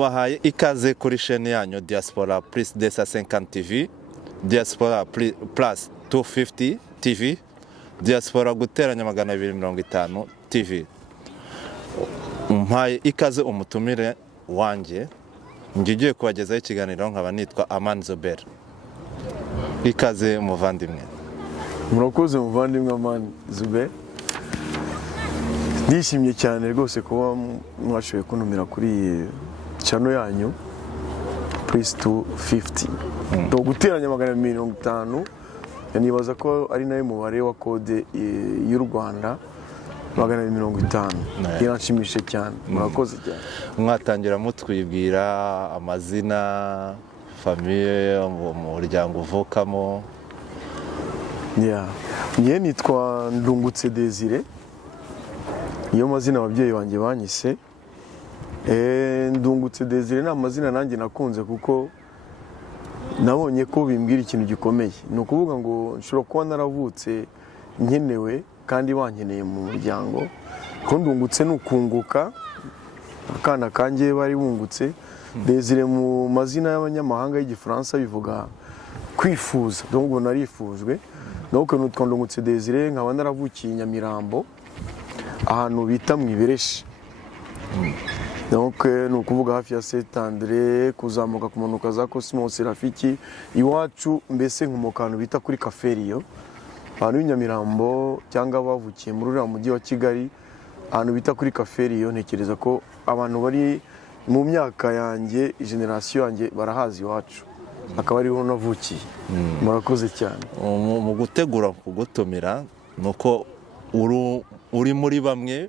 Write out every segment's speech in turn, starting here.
tubahaye ikaze kuri chaîne yanyu Diaspora plus 250 TV, Diaspora plus 250 TV, Diaspora guteranya 250 TV. Mpaye ikaze umutumire wanjye ngiye kubagezaho ikiganiro nkaba nitwa Amani Zober. Ikaze muvandimwe. Murakoze muvandimwe Amani Zober. Nishimye cyane rwose kuba mwashoboye kuntumira kuri channel yanyu plus 250. Guteranya 250 nibaza ko ari nayo mubare wa kode y'u Rwanda 250. Irashimishe cyane. Murakoze cyane. Mwatangira mutwibwira amazina, famille, umuryango uvukamo. Niye nitwa Ndungutse Desire. Iyo mazina ababyeyi banjye banyise. Ndungutse Desire ni amazina nanjye nakunze kuko nabonye ko bimbwira ikintu gikomeye. Ni ukuvuga ngo nshobora kuba naravutse nkenewe kandi bankeneye mu muryango. Ko ndungutse nukunguka, akana kanjye bari bungutse. Desire mu mazina y'abanyamahanga y'Igifaransa bivuga kwifuza. Donc narifujwe. Donc nutwa Ndungutse Desire nkaba naravukiye Nyamirambo ahantu bita mu Ibereshi. Donc ni ukuvuga hafi ya Saint André kuzamuka kumanuka za Cosmos Rafiki iwacu mbese nk'umukano bita kuri Kaferiyo. Abantu b'Inyamirambo cyangwa bavukiye muri uriya mujyi wa Kigali ahantu bita kuri Kaferiyo, ntekereza ko abantu bari mu myaka yanjye generation yanjye barahazi iwacu. Akaba ariho navukiye. Murakoze cyane. Mu gutegura kugutumira nuko uri muri bamwe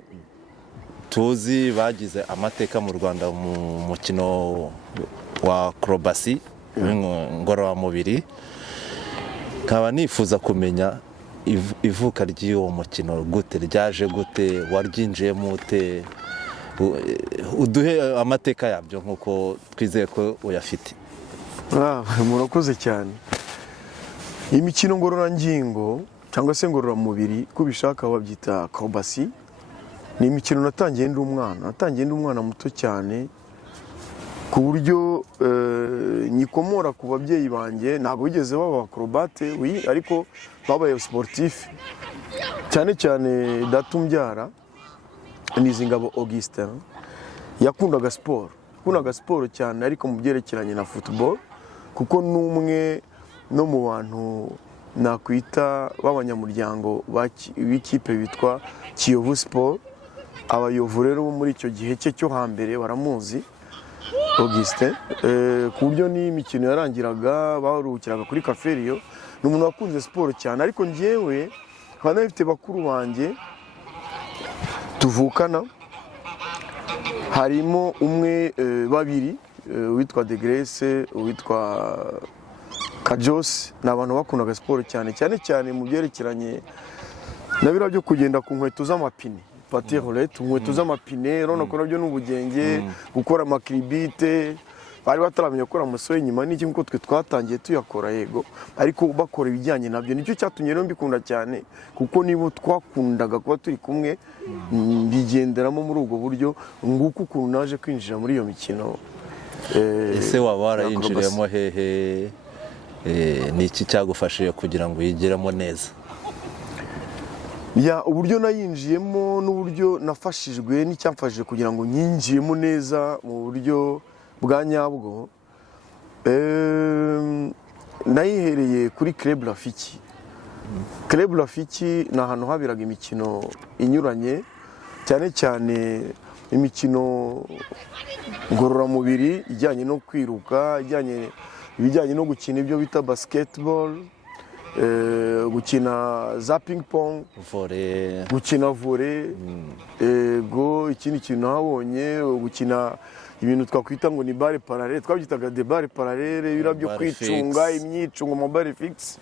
tuzi bagize amateka mu Rwanda mu mukino wa acrobacy ngororamubiri. Nkaba nifuza kumenya ivuka ry'uwo mukino gute, ryaje gute, waryinjiyemo ute, uduhe amateka yabyo nkuko twizeye ko uyafite. Murakoze cyane. Imikino ngororangingo cyangwa se ngororamubiri kubishaka babyita acrobacy. Ni imikino natangiye ndi umwana muto cyane ku buryo nyikomora ku babyeyi banjye ntabwo bigeze baba acrobate ariko babaye sportif cyane cyane datumbyara Nizingabo Augustin yakundaga sport cyane ariko mu byerekeranye na football kuko numwe no mu bantu nakwita b'abanyamuryango b'ikipe bitwa Kiyovu Sport. Abayovu rero muri icyo gihe cye cyo hambere baramuzi Augustin, ku buryo ni imikino yarangiraga baruhukiraga kuri Kaferiyo. Ni umuntu wakunze sport cyane ariko njyewe nkaba nafite bakuru banjye tuvukana, harimo umwe babiri witwa De Grace, witwa Kajos. Ni abantu bakundaga sport cyane mu byerekeranye na bira byo kugenda ku nkweto z'amapine, pati roulette, nkweto z'amapine. Rona ko nabyo n'ubugenge, gukora makribite. Bari bataramenya gukora amasoye inyuma n'iki nkuko twe twatangiye tuyakora yego, ariko bakora ibijyanye nabyo. Nicyo cyatumye rero mbikunda cyane kuko nibo twakundaga kuba turi kumwe, bigenderamo muri ubwo buryo. Nguko ukuntu naje kwinjira muri iyo mikino. Ese waba warayinjiriyemo hehe? Ni iki cyagufashije kugira ngo uyigiremo neza? uburyo nayinjiyemo n'uburyo nafashijwe n'icyamfashije kugira ngo nyinjiyemo neza mu buryo bwa nyabwo, nayihereye kuri Club Rafiki. Club Rafiki ni ahantu haberaga imikino inyuranye, cyane cyane imikino ngororamubiri ijyanye no kwiruka, ibijyanye no gukina ibyo bita basketball, gukina za ping pong, gukina volley, ikindi kintu nabonye gukina ibintu twakwita ngo ni bare parallele, twabyitaga de bare parallele, birabyo kwicunga imyicungo mu bare fixe,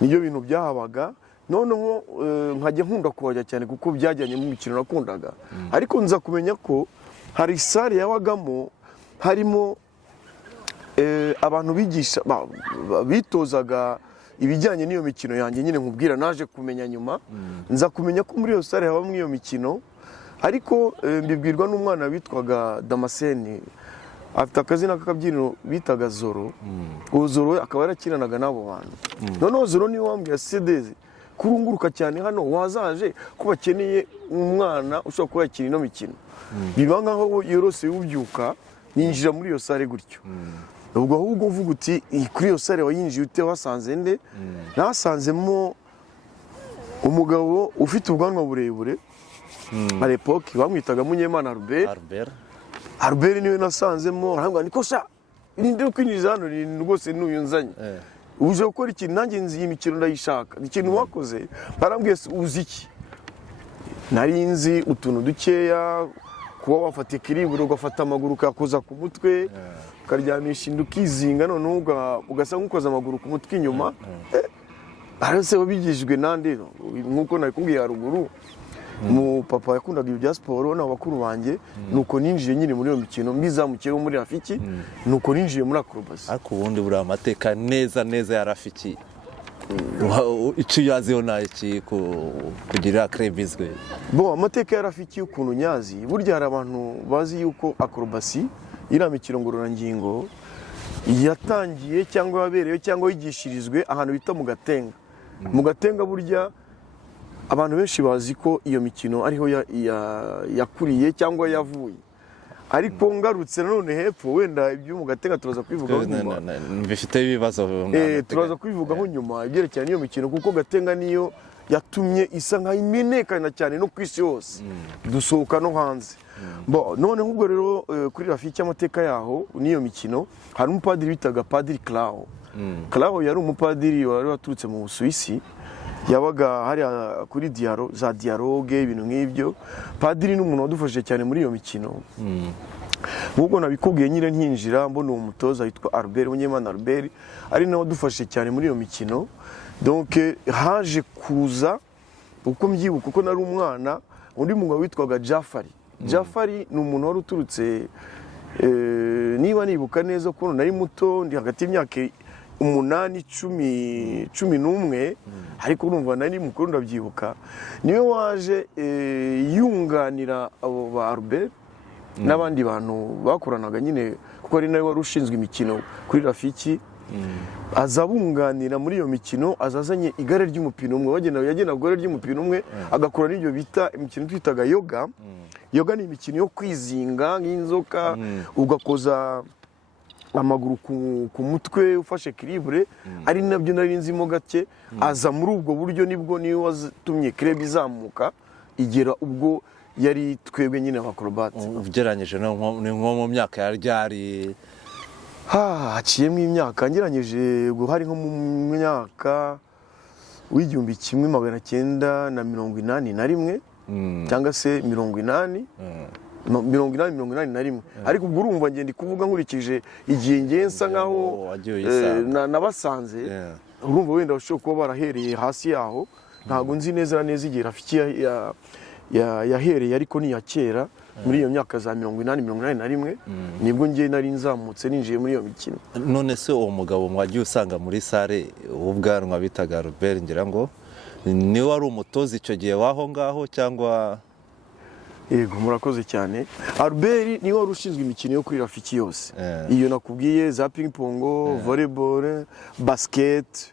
niyo bintu byahabaga. Noneho nkajya nkunda kubajya cyane kuko byajyanye mu mikino nakundaga, ariko nza kumenya ko hari sale yabagamo harimo abantu bigisha bitozaga ibijyanye n'iyo mikino yanjye nyine nkubwira naje kumenya nyuma. Nza kumenya ko muri iyo sale habamo iyo mikino, ariko mbibwirwa n'umwana witwaga Damascene, afite akazina k'akabyiniro bitaga Zoro. Uwo Zoro akaba yarakinanaga n'abo bantu. Noneho Zoro niwe wambwiye Sedeze kurunguruka cyane hano wazaje ko bakeneye umwana ushobora kuba yakina ino mikino. Biba nkaho yorose ubyuka ninjira muri iyo sale gutyo. Ubwo ahubwo uvuga uti kuri iyo sale wayinjiye ute, wasanze nde? Nasanzemo umugabo ufite ubwanwa burebure, à l'époque bamwitaga Munyemana Albert niwe nasanzemo. Arambwira niko sha ninde kwinjiza hano rwose n'uyu nzanye, uje gukora ikintu nanjye nzi iyi mikino ndayishaka, ikintu wakoze. Barambwiye uzi iki? Nari nzi utuntu dukeya, kuba wafata ikiriburo ugafata amaguru ukakoza ku mutwe ukaryamisha inda ukizinga, noneho ugasa nk'ukoza amaguru ku mutwe inyuma. Arase wabigishijwe nande? Nk'uko nakubwiye haruguru, mu papa yakundaga ibyo bya siporo na bakuru banjye, nuko ninjiye nyine muri iyo mikino mbizamukiyeho muri Rafiki, nuko ninjiye muri acrobacy. Ariko ubundi buri amateka neza ya Rafiki icyo yaziho naki kugira krebizwe. Amateka ya Rafiki ukuntu nyazi, burya hari abantu bazi yuko acrobacy iriya mikino ngororangingo yatangiye cyangwa yabereyeho cyangwa yigishirizwe ahantu bita mu Gatenga. Mu Gatenga burya abantu benshi bazi ko iyo mikino ariho yakuriye cyangwa yavuye, ariko ngarutse nanone hepfo wenda ibyo mu Gatenga turaza kwivugaho nyuma. Bifite ibibazo turaza kwivugaho nyuma ibyerekeye n'iyo mikino, kuko Gatenga niyo yatumye isa nka imenekana cyane no ku isi yose, dusohoka no hanze. None nk'ubwo rero kuri Rafiki amateka yaho n'iyo mikino, hari umupadiri bitaga Padiri Clau. Clau yari umupadiri wari waturutse mu Busuwisi, yabaga hari kuri za dialogue ibintu nk'ibyo. Padiri n'umuntu wadufashije cyane muri iyo mikino. Nk'ubwo nabikubwiye nyine ntinjira, mbona uwo mutoza witwa Albert, Munyemana Albert, ari nawe wadufashije cyane muri iyo mikino. Donc haje kuza uko mbyibuka, uko nari umwana, undi mugabo witwaga Jafari. Jafari ni umuntu wari uturutse, niba nibuka neza ko nari muto, ndi hagati y'imyaka 8, 10, 11, ariko urumva nari mukuru ndabyibuka. Niwe waje yunganira abo ba Albert n'abandi bantu bakoranaga nyine, kuko ari nawe wari ushinzwe imikino kuri Rafiki. Aza bunganira muri iyo mikino, azazanye igare ry'umupira umwe, yagenaga igare ry'umupira umwe, agakora n'ibyo bita imikino twitaga yoga. Yoga ni imikino yo kwizinga nk'inzoka, ugakoza amaguru ku mutwe ufashe kiribure, ari nabyo nari nzimo gake. Aza muri ubwo buryo nibwo niwe watumye club izamuka igera ubwo yari twebwe nyine abacrobat. Ugereranyije nko mu myaka ya ryari? Haciyemo imyaka ngeranyije hari nko mu myaka w'igihumbi 1981 cyangwa se 80, 81. Ariko ubwo urumva ngende kuvuga nkurikije igihe ngensa nkaho nabasanze, urumva wenda bashobora kuba barahereye hasi yaho. Ntago nzi neza igihe Rafiki yahereye, ariko ni ya kera muri iyo myaka za 80, 81 nibwo ngiye nari nzamutse ninjiye muri iyo mikino. None se uwo mugabo mwagiye usanga muri sale ubwanwa bitaga Albert, ngira ngo niwe wari umutoza icyo gihe waho ngaho cyangwa? Yego, murakoze cyane. Albert niwe wari ushinzwe imikino yo kuri Rafiki yose. Iyo nakubwiye za ping pong, volleyball, basket,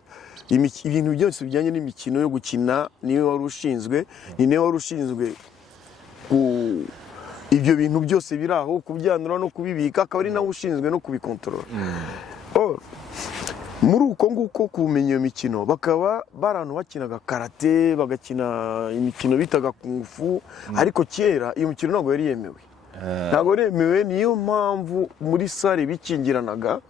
ibintu byose bijyanye n'imikino yo gukina niwe wari ushinzwe, ni niwe wari ushinzwe ibyo bintu byose biri aho kubyanura no kubibika, akaba ari nawe ushinzwe no kubikontorora. Muri uko nguko kumenya iyo mikino bakaba barantu bakinaga karate, bagakina imikino bitaga kungufu, ariko kera iyo mikino ntabwo yari yemewe. Ntabwo yari yemewe, niyo mpamvu muri sale bikingiranaga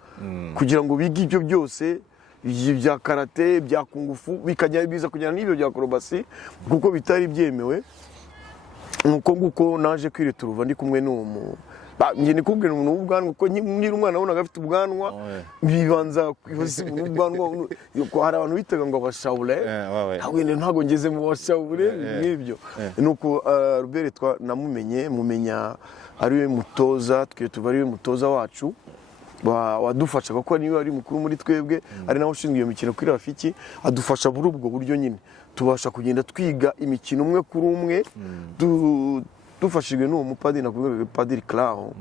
kugira ngo bige ibyo byose bya karate, bya kungufu, biza kujyana n'ibyo bya akrobasi kuko bitari byemewe. Nuko nguko naje kwireturuva ndi kumwe n'uwo njye nikubwira umuntu w'ubwanwa kuko nkiri umwana nabonaga afite ubwanwa, bibanza ubwanwa. Hari abantu bitaga ngo abashaure, ntabwo ngeze mu bashaure nk'ibyo. Nuko Robert mumenya ariwe mutoza, tuba ariwe mutoza wacu wadufashaga kuko niwe ari mukuru muri twebwe, ari nawe ushinzwe iyo mikino kuri Rafiki, adufasha muri ubwo buryo nyine tubasha kugenda twiga imikino umwe kuri umwe, dufashijwe n'uwo mupadiri nakubwira Padiri Claro.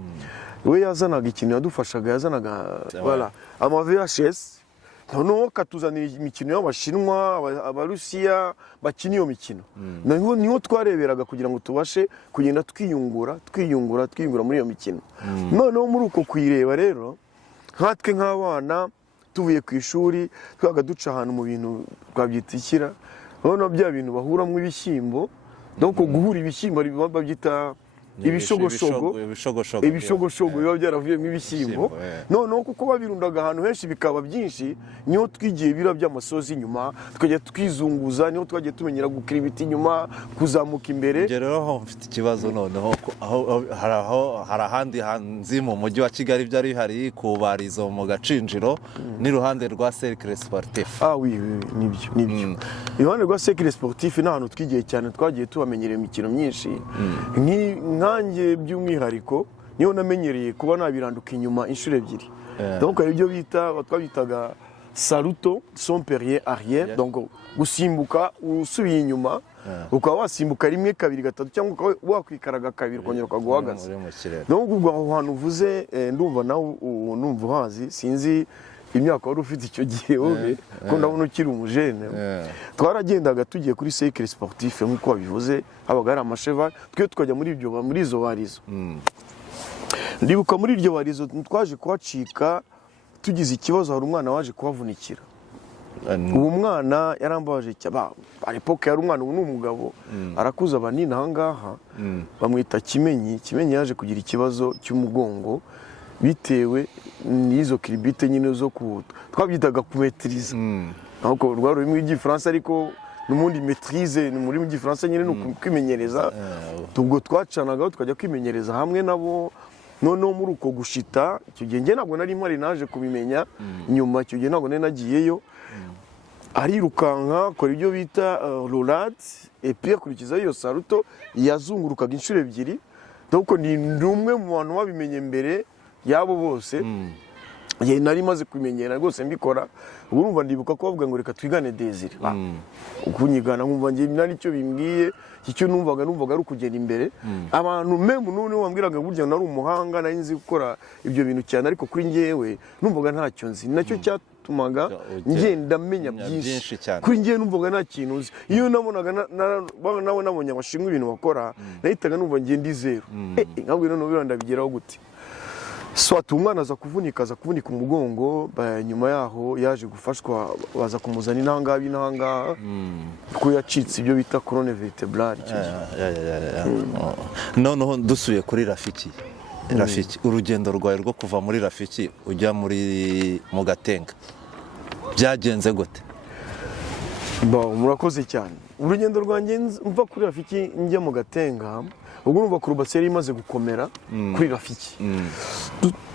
We yazanaga ikintu yadufashaga, yazanaga ama VHS, noneho katuzanira imikino y'Abashinwa, Abarusiya bakina iyo mikino. Niho twareberaga kugira ngo tubashe kugenda twiyungura muri iyo mikino. Noneho muri uko kuyireba rero, nkatwe nk'abana tuvuye ku ishuri twaga duca ahantu mu bintu twabyita ikira, noneho bya bintu bahuramo ibishyimbo, donc guhura ibishyimbo babyita ibishogoshogo biba byaravuyemo ibishyimbo. Noneho kuko babirundaga ahantu henshi bikaba byinshi, niho twigiye bira by'amasozi inyuma, tukajya twizunguza, niho twagiye tumenyera gukira ibiti inyuma, kuzamuka imbere. Rero aho mfite ikibazo noneho, hari ahandi hanzi mu mujyi wa Kigali byari bihari kubarizo mu Gacinjiro n'iruhande rwa Cercle Sportif. Oui, nibyo. Iruhande rwa Cercle Sportif ni ahantu twigiye cyane, twagiye tubamenyereye imikino myinshi. Nkanjye by'umwihariko niyo namenyereye kuba nabiranduka inyuma inshuro ebyiri. Donc hari ibyo twabitaga saluto son perrier arrière, donc gusimbuka usubiye inyuma, ukaba wasimbuka rimwe kabiri gatatu cyangwa wakwikaraga kabiri ukongera ukaguhagaze. Donc ubwo aho hantu uvuze ndumva nawe numva uhazi, sinzi imyaka wari ufite icyo gihe wowe ko ndabona ukiri umujene. Twaragendaga tugiye kuri Cercle Sportif nk'uko wabivuze, habaga hari amasheva, twe tukajya muri izo barizo. Ndibuka muri iryo barizo twaje kuhacika tugize ikibazo, hari umwana waje kuhavunikira. Uwo mwana yarambabaje cyaba, à l'époque yari umwana, ubu ni umugabo arakuza abanini ahangaha, bamwita Kimenyi. Kimenyi yaje kugira ikibazo cy'umugongo bitewe n'izo kiribite nyine zo twabyitaga kumetriza. Nako rwaro rurimi rw'igifaransa, ariko n'umundi maîtrise ni muri rw'igifaransa nyine no kwimenyereza. Ubwo twacanagaho tukajya kwimenyereza hamwe nabo. Noneho muri uko gushita icyo gihe njye ntabwo nari mpari, naje kubimenya nyuma. Icyo gihe ntabwo nari nagiyeyo. Arirukanka akora ibyo bita roulade, et puis akurikizaho iyo saluto yazungurukaga inshuro ebyiri. Donc ni umwe mu bantu babimenye mbere yabo bose. Nari maze kumenyera rwose mbikora. Ubu numva ndibuka ko bavuga ngo reka twigane Desire. Kunyigana nkumva ngiye nari cyo bimbwiye, icyo numvaga ari ukugenda imbere. Abantu meme none wambwiraga burya nari umuhanga, nari nzi gukora ibyo bintu cyane, ariko kuri ngewe numvaga ntacyo nzi. Nacyo cyatumaga ngenda menya byinshi. Kuri ngewe numvaga nta kintu nzi. Iyo nabonaga nawe nabonye abashinzwe ibintu bakora, nahitaga numva ngiye ndi zero. Nkabwira none biranda bigeraho gute? Swat umwana aza kuvunika umugongo, nyuma yaho yaje gufashwa, baza kumuzana intangaha kuko yacitse ibyo bita colonne vertébrale. Noneho dusuye kuri Rafiki, urugendo rwawe rwo kuva muri Rafiki ujya mu Gatenga byagenze gute? Murakoze cyane. Urugendo rwanjye mva kuri Rafiki njya mu Gatenga, ubwo numva akrobasi yari imaze gukomera kuri Rafiki.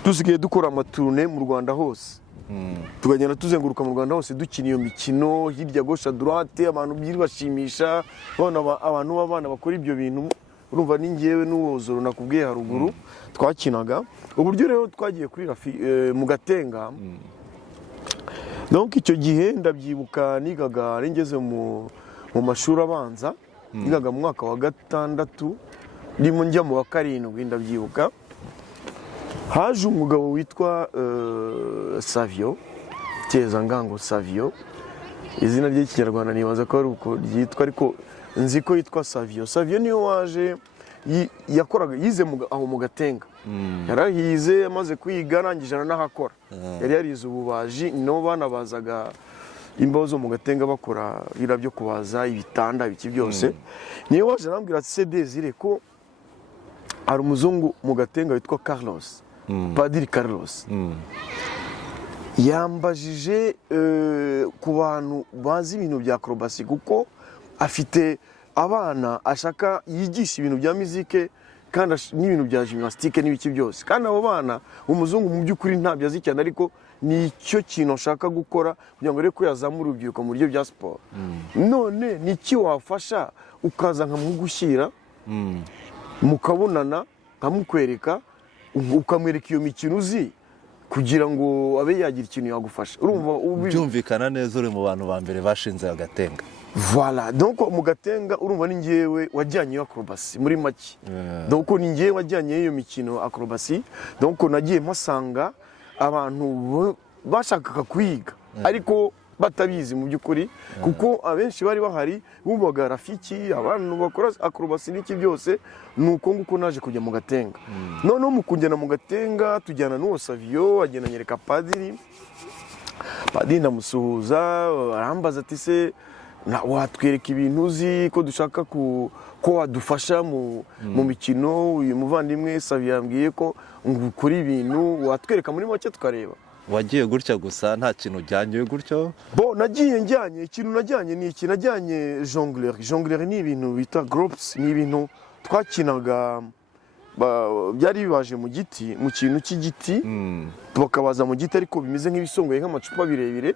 Dusigaye dukora amaturune mu Rwanda hose, tukagenda tuzenguruka mu Rwanda hose dukina iyo mikino hirya gauche droite, abantu byibashimisha, abantu b'abana bakora ibyo bintu. Urumva ni ngewe n'uwozoro nakubwiye haruguru twakinaga. Uburyo rero twagiye kuri mu Gatenga, donc icyo gihe ndabyibuka nigaga ngeze mu mashuri abanza, nigaga mu mwaka wa 6 ndimo njya mu wa 7 ndabyibuka. Haje umugabo witwa Savio, Tezangango Savio, izina ry'ikinyarwanda nibaza ko ari uko ryitwa, ariko nzi ko yitwa Savio. Savio niyo waje yakoraga, yize aho mu Gatenga. Yarahize amaze kwiga arangije aranahakora. Yari yarize ububaji, no banabazaga imbaho zo mu Gatenga bakora bira byo kubaza ibitanda biki byose. Niyo waje arambwira ati se Desire ko ari umuzungu mu Gatenga witwa Carlos, Padiri Carlos. Yambajije ku bantu bazi ibintu bya acrobacy, kuko afite abana ashaka yigisha ibintu bya muzike kandi n'ibintu bya gymnastique n'ibiki byose, kandi abo bana umuzungu mu by'ukuri ntabyo azi cyane, ariko ni cyo kintu ashaka gukora kugira ngo reko yazamura urubyiruko mu buryo bya siporo. None ni iki wafasha ukaza nkamugushyira mukabonana nkamukwereka ukamwereka iyo mikino uzi kugira ngo abe yagira ikintu yagufasha. Urumva byumvikana neza, uri mu bantu ba mbere bashinze Gatenga. Voilà, donc mu Gatenga urumva ni ngewe wajyanye acrobacy muri make. Donc ni ngewe wajyanye iyo mikino acrobacy, donc nagiye mpasanga abantu bashakaga kwiga ariko batabizi mu by'ukuri, kuko abenshi bari bahari bumvaga Rafiki abantu bakora acrobacy n'iki byose. Nuko nguko naje kujya mu Gatenga. Noneho mu kujyana mu Gatenga tujyana n'uwo Savio, agenda nyereka Padiri ndamusuhuza, arambaza ati se watwereka ibintu uzi ko dushaka ko wadufasha mu mikino. Uyu muvandimwe Savio yambwiye ko ngukora ibintu watwereka muri make tukareba. Wagiye gutya gusa nta kintu ujyanye gutyo? Nagiye njyanye, ikintu najyanye ni iki, najyanye jongleur. Jongleur ni ibintu bita groups, ni ibintu twakinaga byari bibaje mu giti, mu kintu cy'igiti, bakabaza mu giti ariko bimeze nk'ibisongoye nk'amacupa birebire,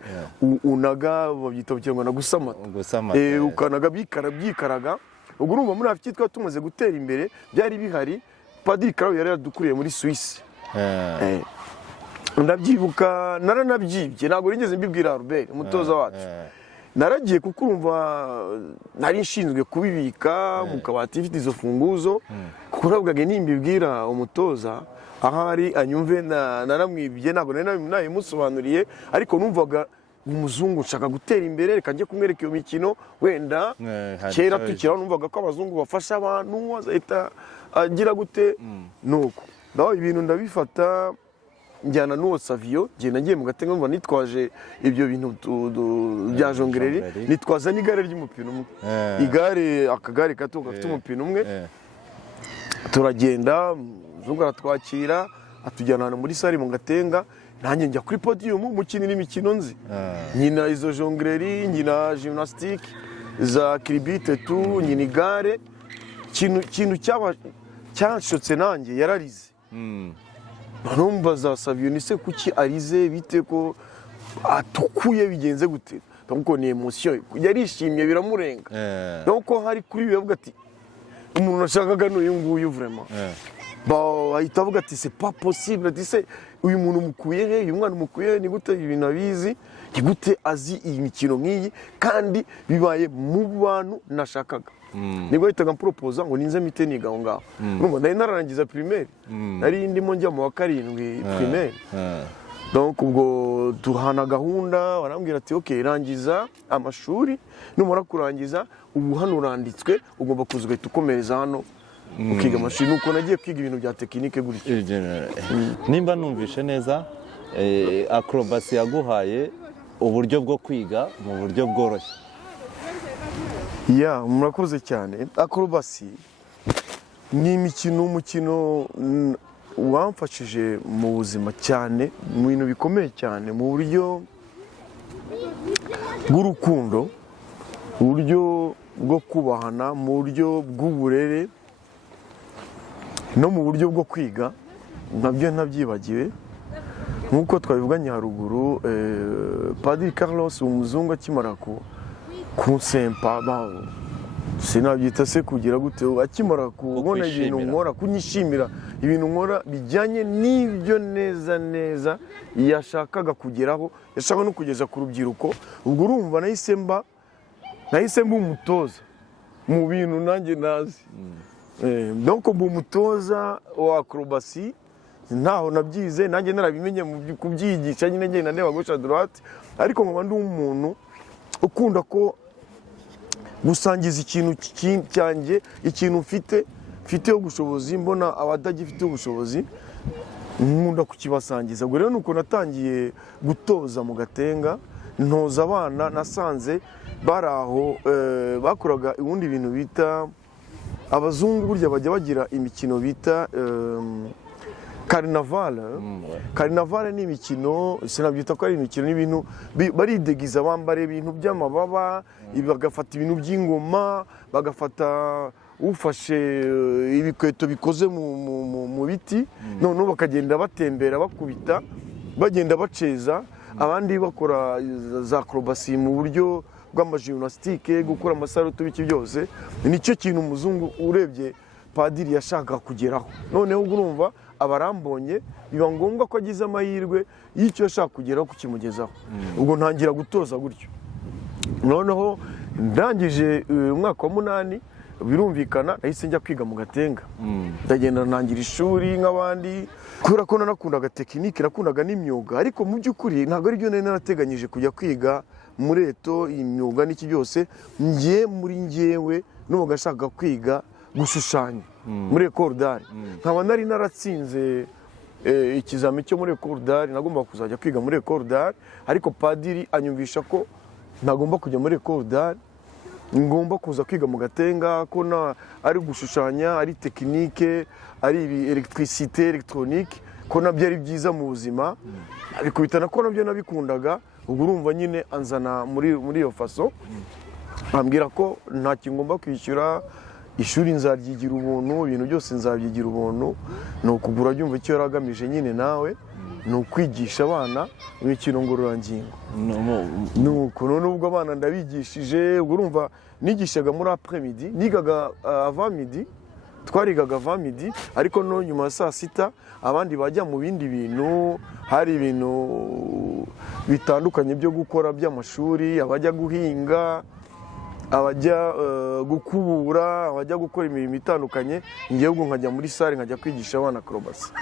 unaga babyita mu Kinyarwanda gusamata, ukanaga byikaraga. Ubwo urumva muri afite twari tumaze gutera imbere, byari bihari. Padiri Carlos yari yadukuriye muri Suisse. Ndabyibuka, naranabyibye, ntabwo nigeze mbibwira Albert umutoza wacu. Naragiye kuko urumva nari nshinzwe kubibika mu kabati ifite izo funguzo, kuko navugaga nimbibwira umutoza ahari anyumve. Naramwibye, ntabwo nari musobanuriye, ariko numvaga umuzungu nshaka gutera imbere, reka njye kumwereka iyo mikino. Wenda kera tukira numvaga ko abazungu bafasha abantu, azahita agira gute. Nuko naho ibintu ndabifata njyana n'uwo Savio, nagiye mu Gatenga numva nitwaje ibyo bintu bya jongereri, nitwaza n'igare ry'umupira umwe, akagare gato gafite umupira umwe. Turagenda, umuzungu aratwakira atujyana muri sare mu Gatenga, nanjye njya kuri podium mukinira imikino nzi. Nyina izo jongereri, nyina gymnastique za kiribite tu, nyina igare. Ikintu cyanshotse nanjye yararize. Numva za Savio ni se kuki arize, bite ko atukuye bigenze gute, kuko ni emotion yarishimye biramurenga. Nuko hari kuri bivuga ati umuntu nashakaga n'uyu nguyu vraiment. Ahita avuga ati c'est pas possible, ati se uyu muntu mukuye he, uyu mwana mukuye ni gute ibintu abizi, ni gute azi iyi mikino nk'iyi kandi bibaye mu bantu nashakaga. Nibwo yitaga proposa ngo ninze mite niga aho ngaho. Urumva nari narangiza primaire, nari ndimo njya mu wa 7 primaire. Donc ubwo duhana gahunda, barambwira ati okay, rangiza amashuri, numara kurangiza ubu hano uranditswe, ugomba kuzugwa tukomereza hano ukiga amashuri. Nuko nagiye kwiga ibintu bya tekinike gutyo. Nimba numvishe neza, acrobacy yaguhaye uburyo bwo kwiga mu buryo bworoshye. Murakoze cyane. Acrobacy ni umukino wamfashije mu buzima cyane, mu bintu bikomeye cyane, mu buryo bw'urukundo, mu buryo bwo kubahana, mu buryo bw'uburere, no mu buryo bwo kwiga. Nabyo ntabyibagiwe, nk'uko twabivuganye haruguru. Padiri Carlos umuzungu akimara kunsempa, sinabyita se kugira gute, akimara kubona ibintu nkora, kunyishimira ibintu nkora bijyanye n'ibyo neza yashakaga kugeraho, yashaka no kugeza ku rubyiruko. Ubwo urumva nahise mba umutoza mu bintu nanjye nazi. Donc mba umutoza wa acrobacy, ntaho nabyize, nanjye narabimenye mu kubyigisha, nyine ngenda ndeba gauche à droite, ariko nkaba ndi umuntu ukunda ko gusangiza ikintu cyanjye, ikintu mfiteho ubushobozi, mbona abadagifite ubushobozi nkunda kukibasangiza. Ubwo rero nuko natangiye gutoza mu Gatenga, ntoza abana nasanze bari aho bakoraga ubundi bintu bita, abazungu burya bajya bagira imikino bita Carnaval. Carnaval ni imikino, sinabyita ko ari imikino, n'ibintu baridegiza, bambara ibintu by'amababa, bagafata ibintu by'ingoma, bagafata ufashe ibikweto bikoze mu biti, noneho bakagenda batembera bakubita, bagenda baceza, abandi bakora za acrobacy mu buryo bw'amagymnastique, gukora amasarutu biki byose. Nicyo kintu umuzungu urebye padiri yashaka kugeraho. Noneho urumva abarambonye biba ngombwa ko agize amahirwe y'icyo yashaka kugeraho kukimugezaho. Ubwo ntangira gutoza gutyo. Noneho ndangije umwaka wa 8 birumvikana nahise njya kwiga mu Gatenga. Ndagenda ntangira ishuri nk'abandi, kubera ko nanakundaga tekinike, nakundaga n'imyuga, ariko mu by'ukuri ntabwo ari byo nari narateganyije kujya kwiga muri eto imyuga n'iki byose. Muri njyewe n'ubu gashaka kwiga gushushanya muri Ecole d'Art. Nkaba nari naratsinze ikizami cyo muri Ecole d'Art, nagomba kuzajya kwiga muri Ecole d'Art, ariko padiri anyumvisha ko ntagomba kujya muri Ecole d'Art, ngomba kuza kwiga mu Gatenga, ko ari gushushanya, ari tekinike, ari electricité, électronique, ko nabyo ari byiza mu buzima, bikubitana ko nabyo nabikundaga. Ubwo urumva nyine anzana muri iyo faso, ambwira ko nta kingomba kwishyura, ishuri nzaryigira ubuntu, ibintu byose nzabyigira ubuntu. Ni ukugura byumva icyo yaragamije nyine nawe, ni ukwigisha abana imikino ngororangingo. Nuko none ubwo abana ndabigishije, ubwo urumva nigishaga muri après midi, nigaga avant midi, twarigaga avant midi, ariko no nyuma ya saa sita abandi bajya mu bindi bintu. Hari ibintu bitandukanye byo gukora by'amashuri, abajya guhinga, abajya gukubura, abajya gukora imirimo itandukanye. Ngiye ubwo nkajya muri sale nkajya kwigisha abana acrobacy.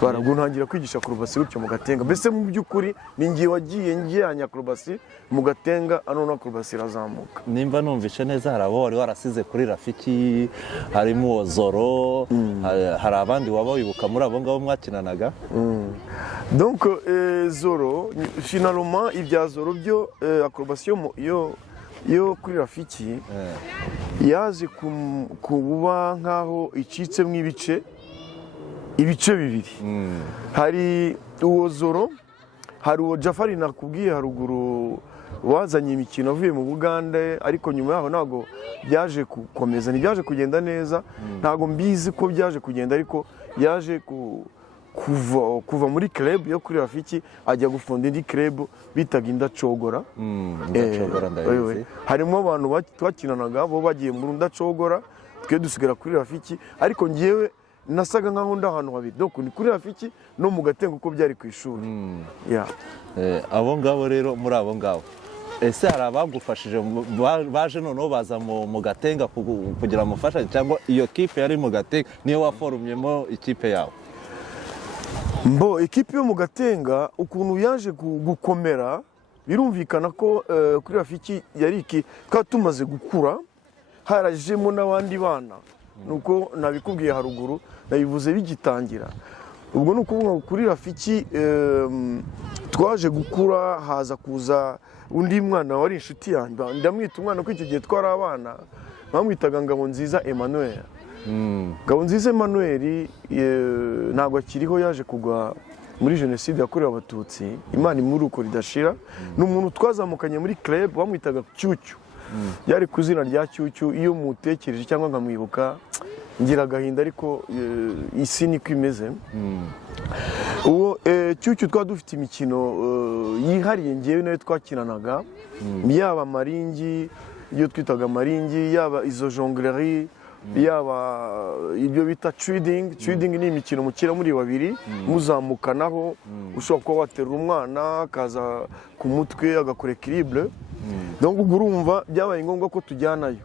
Ntangira kwigisha acrobacy gutyo mu Gatenga. Mbese mu by'ukuri ni ngiye wagiye njyanya acrobacy mu Gatenga, none acrobacy irazamuka. Nimba numvishe neza, hari abo wari warasize kuri Rafiki, harimo Zoro, hari abandi waba wibuka muri abo ngabo mwakinanaga? Donc Zoro, finalement ibya Zoro byo acrobacy yo kuri Rafiki yaje kuba nkaho icitsemo ibice bibiri. Hari uwo Zoro, hari uwo Jafari nakubwiye haruguru wazanye imikino avuye mu Buganda, ariko nyuma yaho ntago byaje gukomeza, ntibyaje kugenda neza. Ntago mbizi ko byaje kugenda, ariko yaje kuva muri club yo kuri Rafiki ajya gufunda indi club bitaga Indacogora. Harimo abantu twakinanaga bo bagiye muri Indacogora, twe dusigara kuri Rafiki, ariko ngiyewe nasaga nkaho ndi ahantu habiri. Donc ni kuri Rafiki no mu Gatenga uko byari ku ishuri. Abo ngabo rero, muri abo ngabo ese hari abagufashije baje noneho baza mu Gatenga kugira amufashanye, cyangwa iyo kipe yari mu Gatenga niyo waforumyemo ikipe yawe? Ikipe yo mu Gatenga ukuntu yaje gukomera, birumvikana ko kuri Rafiki yari twari tumaze gukura, harajemo n'abandi bana. Nuko nabikubwiye haruguru, nabivuze bigitangira. Ubwo ni ukuvuga kuri Rafiki twaje gukura, haza kuza undi mwana wari inshuti yanjye, ndamwita umwana ko icyo gihe twari abana, bamwitaga Ngabonziza Emmanuel. Ngabonziza Emmanuel ntabwo akiriho, yaje kugwa muri jenoside yakorewe Abatutsi, Imana imuruko ridashira. Ni umuntu twazamukanye muri club, bamwitaga Cyucyu, yari ku izina rya Cyucyu. Iyo mutekereje cyangwa nkamwibuka ngira agahinda, ariko isi niko imeze. Uwo Cyucyu twari dufite imikino yihariye ngewe nawe twakinanaga, yaba maringi, iyo twitaga maringi, yaba izo jonglerie, yaba ibyo bita trading. Trading ni imikino mukira muri babiri muzamukanaho, ushobora kuba waterura umwana akaza ku mutwe agakora equilibre. Donc urumva byabaye ngombwa ko tujyanayo.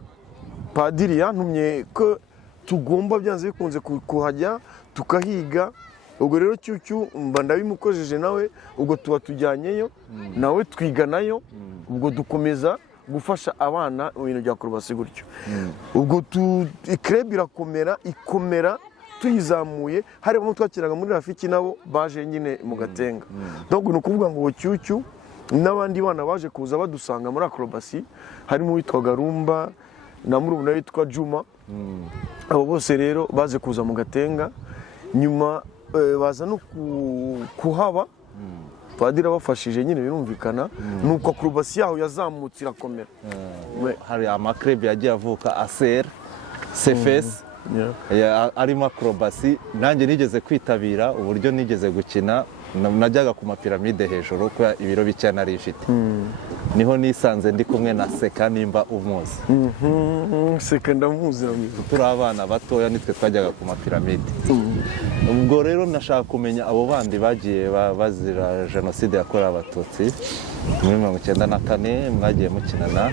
Padiri yantumye ko tugomba byanze bikunze kuhajya tukahiga, ubwo rero cyucyu mba ndabimukojeje nawe ubwo tuba tujyanyeyo nawe twiganayo ubwo dukomeza gufasha abana mu bintu bya kurubasi gutyo ubwo club ikomera tuyizamuye harimo twakiraga muri Rafiki nabo baje nyine mu Gatenga donc ni ukuvuga ngo cyucyu n'abandi bana baje kuza badusanga muri acrobacy harimo witwaga Rumba na murumuna witwa Juma abo bose rero baze kuza mu Gatenga nyuma baza no kuhaba padiri abafashije nyine birumvikana nuko acrobacy yaho yazamutse irakomera hari amakrebe yagiye avuka ACR CFS arimo acrobacy nanjye nigeze kwitabira uburyo nigeze gukina najyaga ku mapiramide hejuru ko ibiro bike nari ifite niho nisanze ndi kumwe na Seka nimba umuzi Seka ndamuzi turi abana batoya nitwe twajyaga ku mapiramide ubwo rero nashaka kumenya abo bandi bagiye bazira jenoside yakorewe abatutsi muri 1994 mwagiye mukinana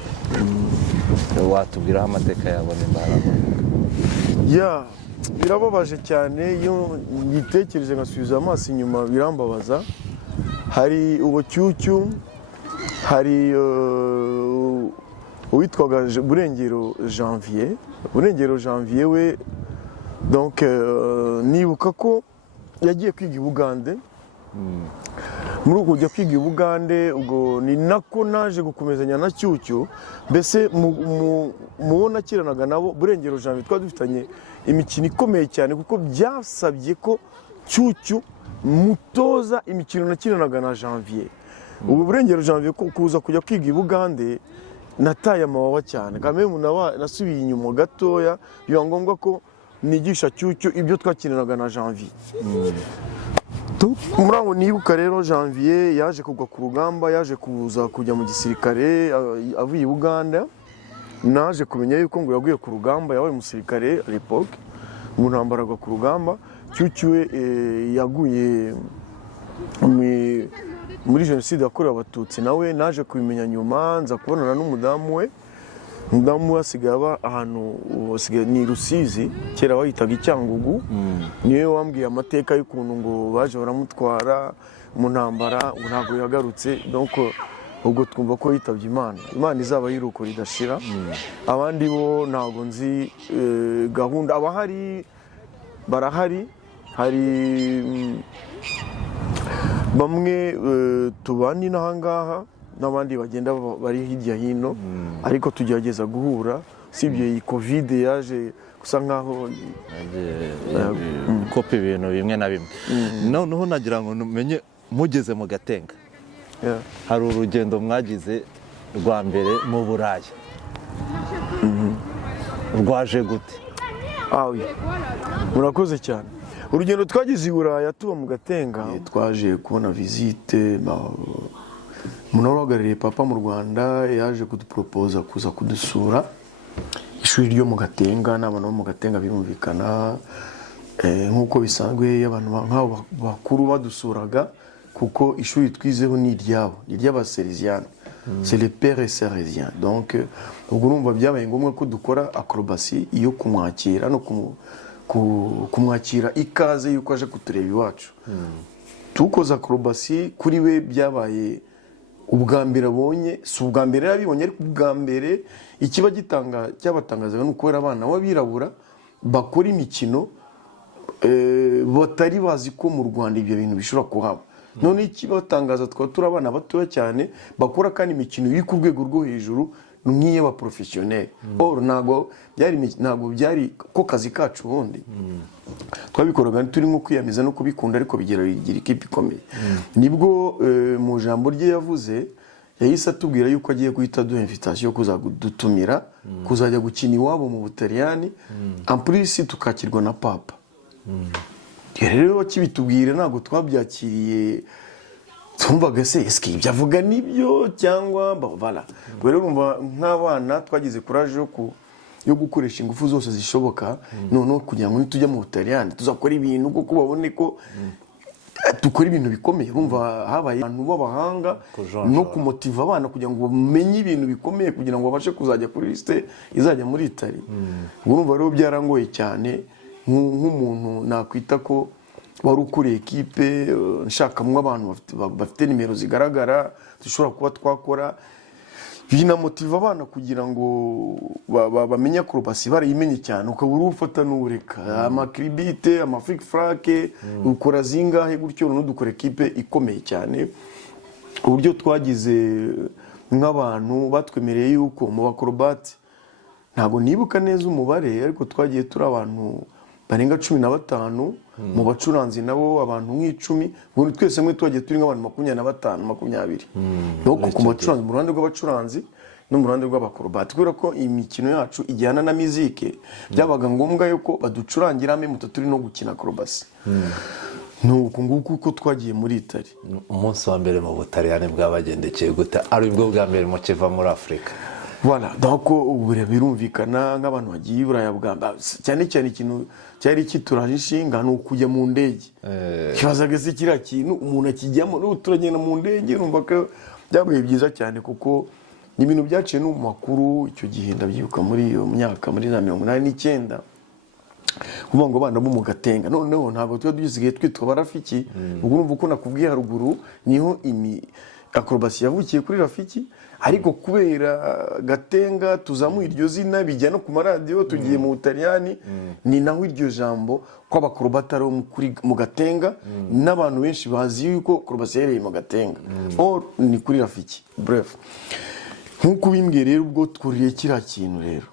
watubwiraho amateka yabo n'imbaraga birababaje cyane iyo ngitekereje ngasubiza amaso inyuma birambabaza hari uwo cyucyu hari uwitwaga Burengero Janvier we donc nibuka ko yagiye kwiga i Bugande muri uko kujya kwiga i Bugande ubwo ni nako naje gukomezanya na cyucyu mbese mubona kiranaga nabo Burengero Janvier twari dufitanye imikino ikomeye cyane kuko byasabye ko cyucyu mutoza imikino nakinanaga na Janvier ubu Burengero Janvier kuza kujya kwiga i Bugande nataye amawawa cyane kamwe nasubiye inyuma gatoya biba ngombwa ko nigisha cyucyu ibyo twakinanaga na Janvier murango nibuka rero Janvier yaje kugwa ku rugamba yaje kuza kujya mu gisirikare avuye i Buganda naje kumenya yuko ngo yaguye ku rugamba yabaye umusirikare à l'époque mu ntambara ku rugamba cyucyu yaguye muri jenoside yakorewe abatutsi nawe naje kubimenya nyuma nza kubonana n'umudamu we asigaye aba ahantu ni Rusizi kera bahitaga Icyangugu niwe wambwiye amateka y'ukuntu ngo baje baramutwara mu ntambara ntabwo yagarutse donc ubwo twumva ko yitabye Imana izaba yiruko ridashira abandi bo ntabwo nzi gahunda barahari hari bamwe tubani n'ahangaha n'abandi bagenda bari hirya hino ariko tugerageza guhura sibyo iyi covid yaje gusa nkaho kopi ibintu bimwe na bimwe noneho nagira ngo numenye mugeze mu Gatenga hari urugendo mwagize rwa mbere mu Burayi rwaje gute murakoze cyane urugendo twagize i Buraya tuba mu Gatenga twaje kubona visite umuntu uhagarariye papa mu Rwanda yaje kudupropoza kuza kudusura ishuri ryo mu Gatenga n'abantu bo mu Gatenga birumvikana nk'uko bisanzwe abantu nk'abo bakuru badusuraga kuko ishuri twizeho ni iry'abasereziyani c'est les pères sérésiens donc ubwo urumva byabaye ngombwa ko dukora acrobacy iyo kumwakira no kumwakira ikaze yuko aje kutureba iwacu tukoza acrobacy kuri we byabaye ubwa mbere abonye si ubwa mbere yabibonye ariko ubwa mbere ikiba cyabatangazaga ni ukubera abana b'abirabura bakora imikino batari bazi ko mu Rwanda ibyo bintu bishobora kuhaba none ikibatangaza twaba turi abana batoya cyane bakora kandi imikino iri ku rwego rwo hejuru nk'iy'abaprofesiyoneri ntabwo byari ko kazi kacu ubundi twabikoraga turi nko kwiyamiza no kubikunda ariko bigira ikipe ikomeye nibwo mu jambo rye yavuze yahise atubwira yuko agiye guhita duha invitation yo kuzadutumira kuzajya gukina iwabo mu Butaliyani en plus tukakirwa na papa rero kibitubwira ntabwo twabyakiriye tumvaga se eske ibyo avuga nibyo cyangwa voilà rero urumva nk'abana twagize courage yo gukoresha ingufu zose zishoboka noneho kugira ngo nitujya mu Butaliyani tuzakora ibintu kuko babone ko dukora ibintu bikomeye urumva habaye abantu b'abahanga no kumotiva abana kugira ngo bamenye ibintu bikomeye kugira ngo babashe kuzajya kuri liste izajya muri Italy urumva rero byarangoye cyane nk'umuntu nakwita ko wari ukuriye ekipe nshakamo abantu bafite nimero zigaragara dushobora kuba twakora, binamotiva abana kugira ngo bamenye akorobasi barayimenye cyane, ukaba uri ufata n'ureka amakiribite amafrike ukora zingahe gutyo, noneho dukora ekipe ikomeye cyane, uburyo twagize nk'abantu batwemereye yuko mu bakorobati, ntabwo nibuka neza umubare ariko twagiye turi abantu barenga 15, mu bacuranzi nabo abantu nk'icumi, buri twese mwe twagiye turi nk'abantu 25-20 no ku bacuranzi, mu ruhande rw'abacuranzi no mu ruhande rw'abakorobati, kubera ko imikino yacu ijyana na muzike byabaga ngombwa yuko baducurangira ame muto turi no gukina akorobasi. Nuko nguko uko twagiye muri Italy. Umunsi wa mbere mu Butaliyani bwabagendekeye gute, ari bwo bwa mbere mukiva muri Afrika? Voilà, donc ubu birumvikana nk'abantu bagiye Buraya bwa cyane cyane ikintu cyari kituraje inshinga no kujya mu ndege. Kibazaga se kira kintu umuntu akijyamo no turagenda mu ndege, numva ko byabaye byiza cyane kuko ni ibintu byaciye no mu makuru icyo gihe ndabyibuka muri iyo myaka muri 1989 kuvuga ngo abana bo mu Gatenga noneho ntabwo tuba dusigaye twitwa barafiki, ubwo urumva uko nakubwiye haruguru niho akorobasi yavukiye kuri Rafiki, ariko kubera Gatenga tuzamuye iryo zina bijya no ku maradiyo tugiye mu Butaliyani, ni naho iryo jambo ko abakorobati ari mu Gatenga, n'abantu benshi bazi yuko akorobasi yareye mu Gatenga or ni kuri Rafiki. Bref, nkuko bimbwiye rero ubwo twuriye kiriya kintu rero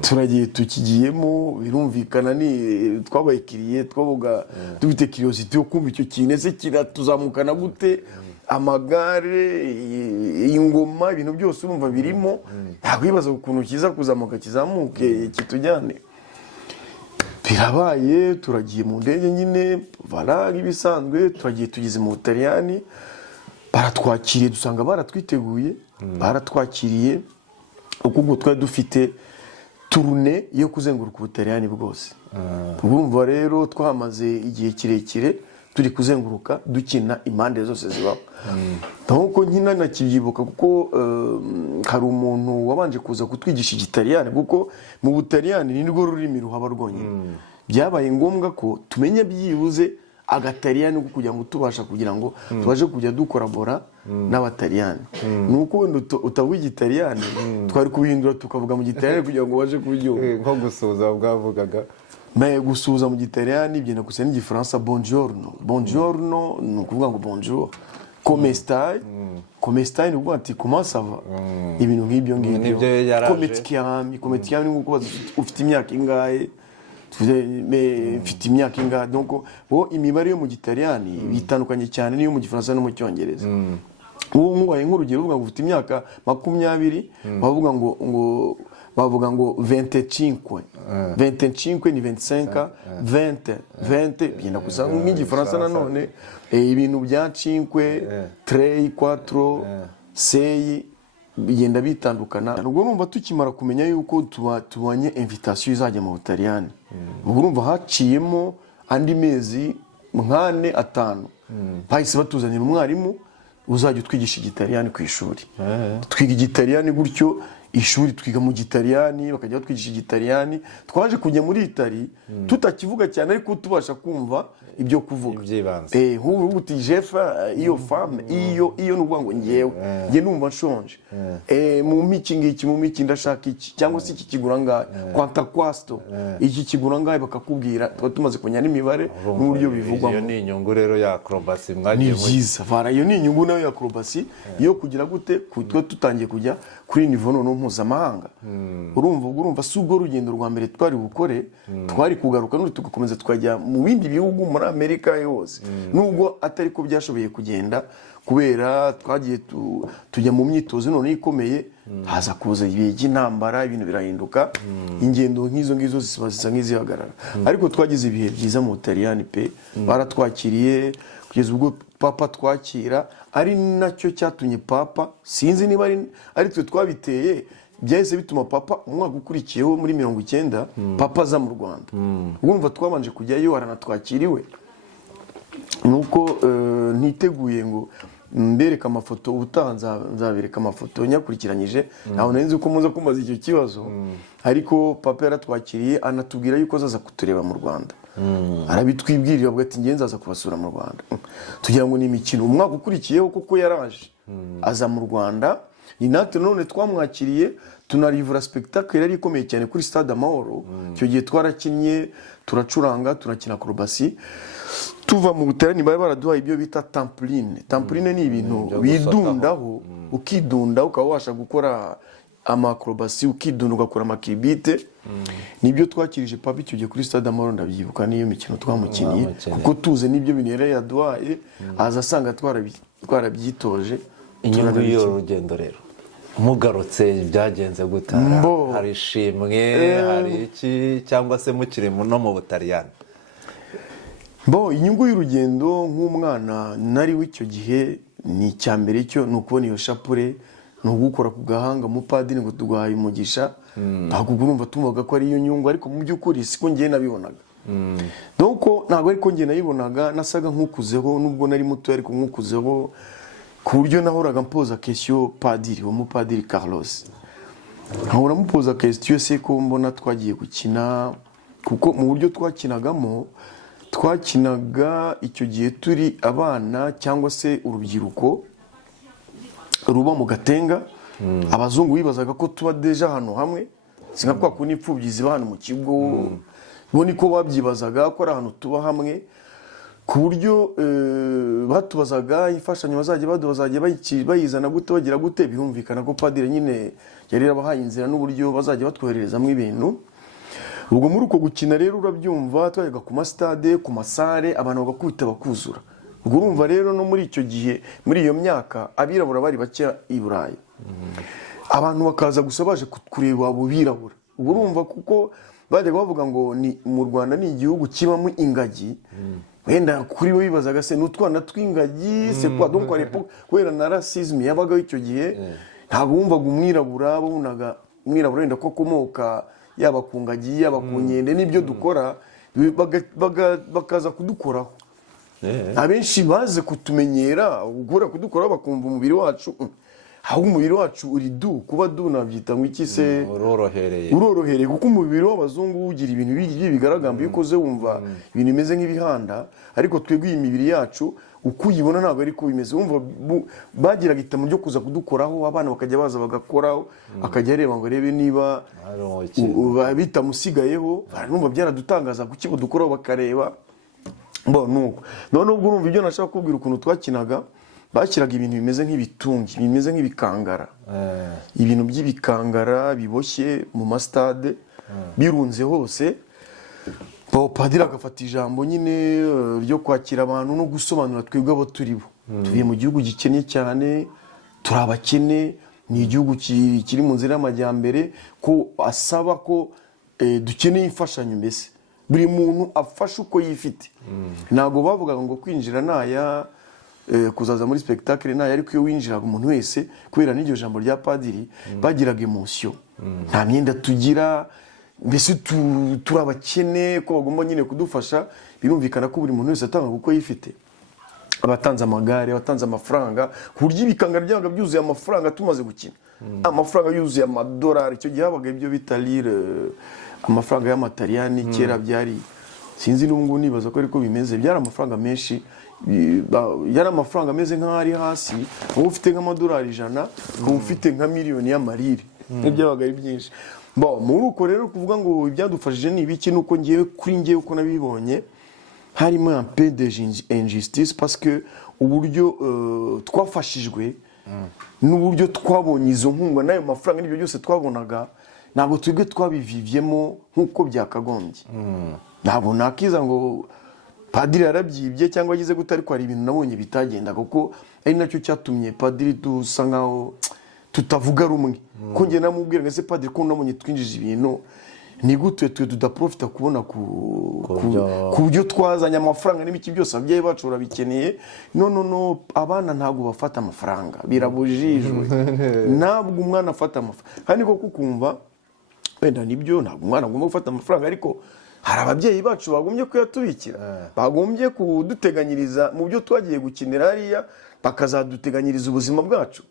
turagiye tukigiyemo, birumvikana ni twabayikiriye twavuga dufite curiosity yo kumva icyo kintu ese kiratuzamukana gute, amagare ingoma ibintu byose urumva birimo, yakwibaza ukuntu kiza kizamuke kitujyane. Birabaye turagiye mu ndege nyine voilà ibisanzwe, turagiye tugeze mu Butaliyani, baratwakiriye dusanga baratwiteguye, baratwakiriye ubwo twari dufite tourne yo kuzenguruka Ubutaliyani bwose. Urumva rero twamaze igihe kirekire turi kuzenguruka dukina impande zose zibaho. Nkuko nkina nakibyibuka kuko hari umuntu wabanje kuza kutwigisha Igitaliyani kuko mu Butaliyani ni rwo rurimi ruhaba rwonyine. Byabaye ngombwa ko tumenya byibuze agataliyani kugira ngo tubasha kugira ngo tubaje kujya dukorabora n'abataliyani. Nuko wenda utavuga Igitaliyani twari kubihindura tukavuga mu Gitaliyani kugira ngo baje kubyumva. Nko gusuza bwavugaga gusuhuza mu Gitaliyani byenda gusa n'Igifaransa buongiorno. Buongiorno ni ukuvuga ngo bonjour. Come stai? Come stai ni ukuvuga ati comment ça va? Ibintu nk'ibyo ngibyo. Come ti chiami nk'uko ufite imyaka ingahe? Mfite imyaka ingahe? Donc bo imibare yo mu Gitaliyani bitandukanye cyane niyo mu Gifaransa no mu Cyongereza. Uwo nk'ubaye nk'urugero uvuga ngo ufite imyaka 20 bavuga ngo 25 ni 25 20 byenda gusa nk'igifaransa nanone ibintu bya 5 3 4 6 bigenda bitandukana. Ubwo numva tukimara kumenya yuko tubanye invitation izajya mu Butaliyani, ubwo numva haciyemo andi mezi 4-5 bahise batuzanira umwarimu uzajya utwigisha Igitaliyani ku ishuri. Twiga Igitaliyani gutyo ishuri twiga mu Gitaliyani, bakajya batwigisha Igitaliyani. Twaje kujya muri Italy tutakivuga cyane ariko tubasha kumva ibyo kuvuga. Nk'ubu uti jefa iyo femme iyo nuvuga ngo ngiye numva nshonje. Mu miki ndashaka iki cyangwa se iki kigura ngahe, quanta questo iki kigura ngahe bakakubwira, tuba tumaze kunya n'imibare n'uburyo bivugwa. Iyo ni inyungu rero ya acrobacy mwagiye muri. Ni byiza vara, iyo ni inyungu nayo ya acrobacy yo kugira gute twe tutangiye kujya kuri niveau no mpuzamahanga. Urumva si ubwo rugendo rwa mbere twari bukore, twari kugaruka n'uri tugakomeza tukajya mu bindi bihugu muri Amerika yose. Nubwo atari ko byashoboye kugenda kubera twagiye tujya mu myitozo none ikomeye, haza kuza y'intambara ibintu birahinduka, ingendo nk'izo ngizo zisa nk'izihagarara. Ariko twagize ibihe byiza mu Butaliyani pe, baratwakiriye kugeza ubwo papa twakira, ari nacyo cyatumye papa sinzi niba ari twe twabiteye, byahise bituma papa umwaka ukurikiyeho muri 90 papa aza mu Rwanda. Urumva twabanje kujyayo aranatwakiriwe. Nuko ntiteguye ngo mbereka amafoto, ubutanza nzabereka amafoto nyakurikiranyije, naho nari nzi uko muza kumaza icyo kibazo. Ariko papa yaratwakiriye anatubwira yuko azaza kutureba mu Rwanda. arabitwibwirira avuga ati ngiye nzaza kubasura mu Rwanda. Tugira ngo ni imikino umwaka ukurikiyeho kuko yaraje aza mu Rwanda, ni natwe none twamwakiriye tunarivura spectacle yari ikomeye cyane kuri Stade Amahoro. Icyo gihe twarakinnye, turacuranga, turakina acrobatie. Tuva mu Butaliyani bari baraduhaye ibyo bita trampoline. Trampoline ni ibintu bidundaho, ukidunda ukaba washa gukora acrobatie, ukidunda ugakora amakibite. Nibyo twakirije papa icyo gihe kuri Stade Amahoro, ndabyibuka niyo mikino twamukiniye kuko tuze nibyo bintu yari yaduhaye, aza asanga twarabyitoje. Inyungu y'uru rugendo rero mugarutse byagenze gute? Hari ishimwe, hari iki, cyangwa se mukiri no mu Butaliyani? Inyungu y'urugendo nk'umwana nari w'icyo gihe ni icyambere cyo ni ukubona iyo shapure, ni ugukora ku gahanga umupadiri ngo tuguhaye umugisha. Ntabwo urumva tuvuga ko ari iyo nyungu, ariko mu by'ukuri siko ngiye nabibonaga. Donc ntabwo ariko ngiye nayibonaga, nasaga nk'ukuzeho nubwo nari muto, ariko nk'ukuzeho ku buryo nahoraga mpoza question padiri, umupadiri Carlos. Nkahora mupoza question se ko mbona twagiye gukina, kuko mu buryo twakinaga icyo gihe turi abana cyangwa se urubyiruko ruba mu Gatenga. Abazungu bibazaga ko tuba deja hano hamwe, singa kwa kuni imfubyi ziba hano mu kigo, bo niko babyibazaga ko ari ahantu tuba hamwe, ku buryo batubazaga imfashanyo bazajya bayizana gute, bagira gute. Birumvikana ko padiri nyine yari yabahaye inzira n'uburyo bazajya batwohererezamo ibintu. Ubwo muri uko gukina rero urabyumva, twajyaga ku masitade, ku masare, abantu bagakubita bakuzura. Ubwo urumva rero no muri icyo gihe, muri iyo myaka abirabura bari bake i Burayi, abantu bakaza gusa baje kureba abo birabura. Ubwo urumva kuko bajyaga bavuga ngo ni mu Rwanda ni igihugu kibamo ingagi, wenda kuri bo bibazaga se n'utwana tw'ingagi c'est quoi. Donc à l'époque kubera na racisme yabaga icyo gihe, ntabwo wumvaga umwirabura, babonaga umwirabura wenda ko akomoka yaba ku ngagi, yaba ku nkende n'ibyo dukora, bakaza kudukoraho. Abenshi baze kutumenyera, ugura kudukoraho bakumva umubiri wacu, aho umubiri wacu uri kuba nabyita ngo iki se, urorohereye, kuko umubiri w'abazungu ugira ibintu bigaragamba iyo ukoze wumva ibintu bimeze nk'ibihanda, ariko twebwe iyi mibiri yacu uko uyibona ntabwo ari ko bimeze. Wumva bagiraga itamo ryo kuza kudukoraho, abana bakajya baza bagakoraho, akajya areba ngo arebe niba bitamusigayeho. Numva byaradutangaza kuki budukoraho bakareba. Nuko none ubwo urumva ibyo nashaka kubwira ukuntu twakinaga, bashyiraga ibintu bimeze nk'ibitungi, bimeze nk'ibikangara, ibintu by'ibikangara biboshye mu masitade birunze hose. Padiri agafata ijambo nyine ryo kwakira abantu no gusobanura twebwe abo turi bo. Tuvuye mu gihugu gikennye cyane, turi abakene, ni igihugu kiri mu nzira y'amajyambere, ko asaba ko dukeneye imfashanyo. Mbese buri muntu afashe uko yifite. Ntabwo bavugaga ngo kwinjira naya, kuzaza muri spectacle naya, ariko iyo winjiraga umuntu wese kubera n'iryo jambo rya padiri bagiraga emotion. Nta myenda tugira, mbese turabakene ko bagomba nyine kudufasha. Birumvikana ko buri muntu wese atanga uko yifite, abatanze amagare, abatanze amafaranga, ku buryo ibikangara byabaga byuzuye amafaranga. Tumaze gukina amafaranga yuzuye amadolari, icyo gihe habaga ibyo bita lire, amafaranga y'amataliyani. Kera byari, sinzi n'ubu nibaza ko ariko bimeze, byari amafaranga menshi, yari amafaranga ameze nk'aho ari hasi. Wowe ufite nk'amadolari 100, wowe ufite nka miliyoni y'amarire, byabaga ari byinshi. Muri uko rero kuvuga ngo ibyadufashije ni ibiki, nuko kuri ngewe uko nabibonye harimo un peu d'injustice, parce que uburyo twafashijwe n'uburyo twabonye izo nkunga n'ayo mafaranga n'ibyo byose twabonaga, ntabwo twebwe twabivivyemo nk'uko byakagombye. Ntabwo nakiza ngo padiri yarabyibye cyangwa agize gute, ariko hari ibintu nabonye bitagenda, kuko ari nacyo cyatumye padiri dusa nkaho tutavuga rumwe. Ko nge namubwira ngo ese padiri ko nabonye twinjije ibintu, ni gute twe tudaprofita kubona ku byo twazanye amafaranga n'ibiki byose ababyeyi bacu barabikeneye. No abana ntabwo bafata amafaranga, birabujijwe. Ntabwo umwana afata amafaranga, kandi ko kukumva wenda nibyo, ntabwo umwana agomba gufata amafaranga, ariko hari ababyeyi bacu bagombye kuyatubikira, bagombye kuduteganyiriza mu byo twagiye gukinira hariya, bakazaduteganyiriza ubuzima bwacu.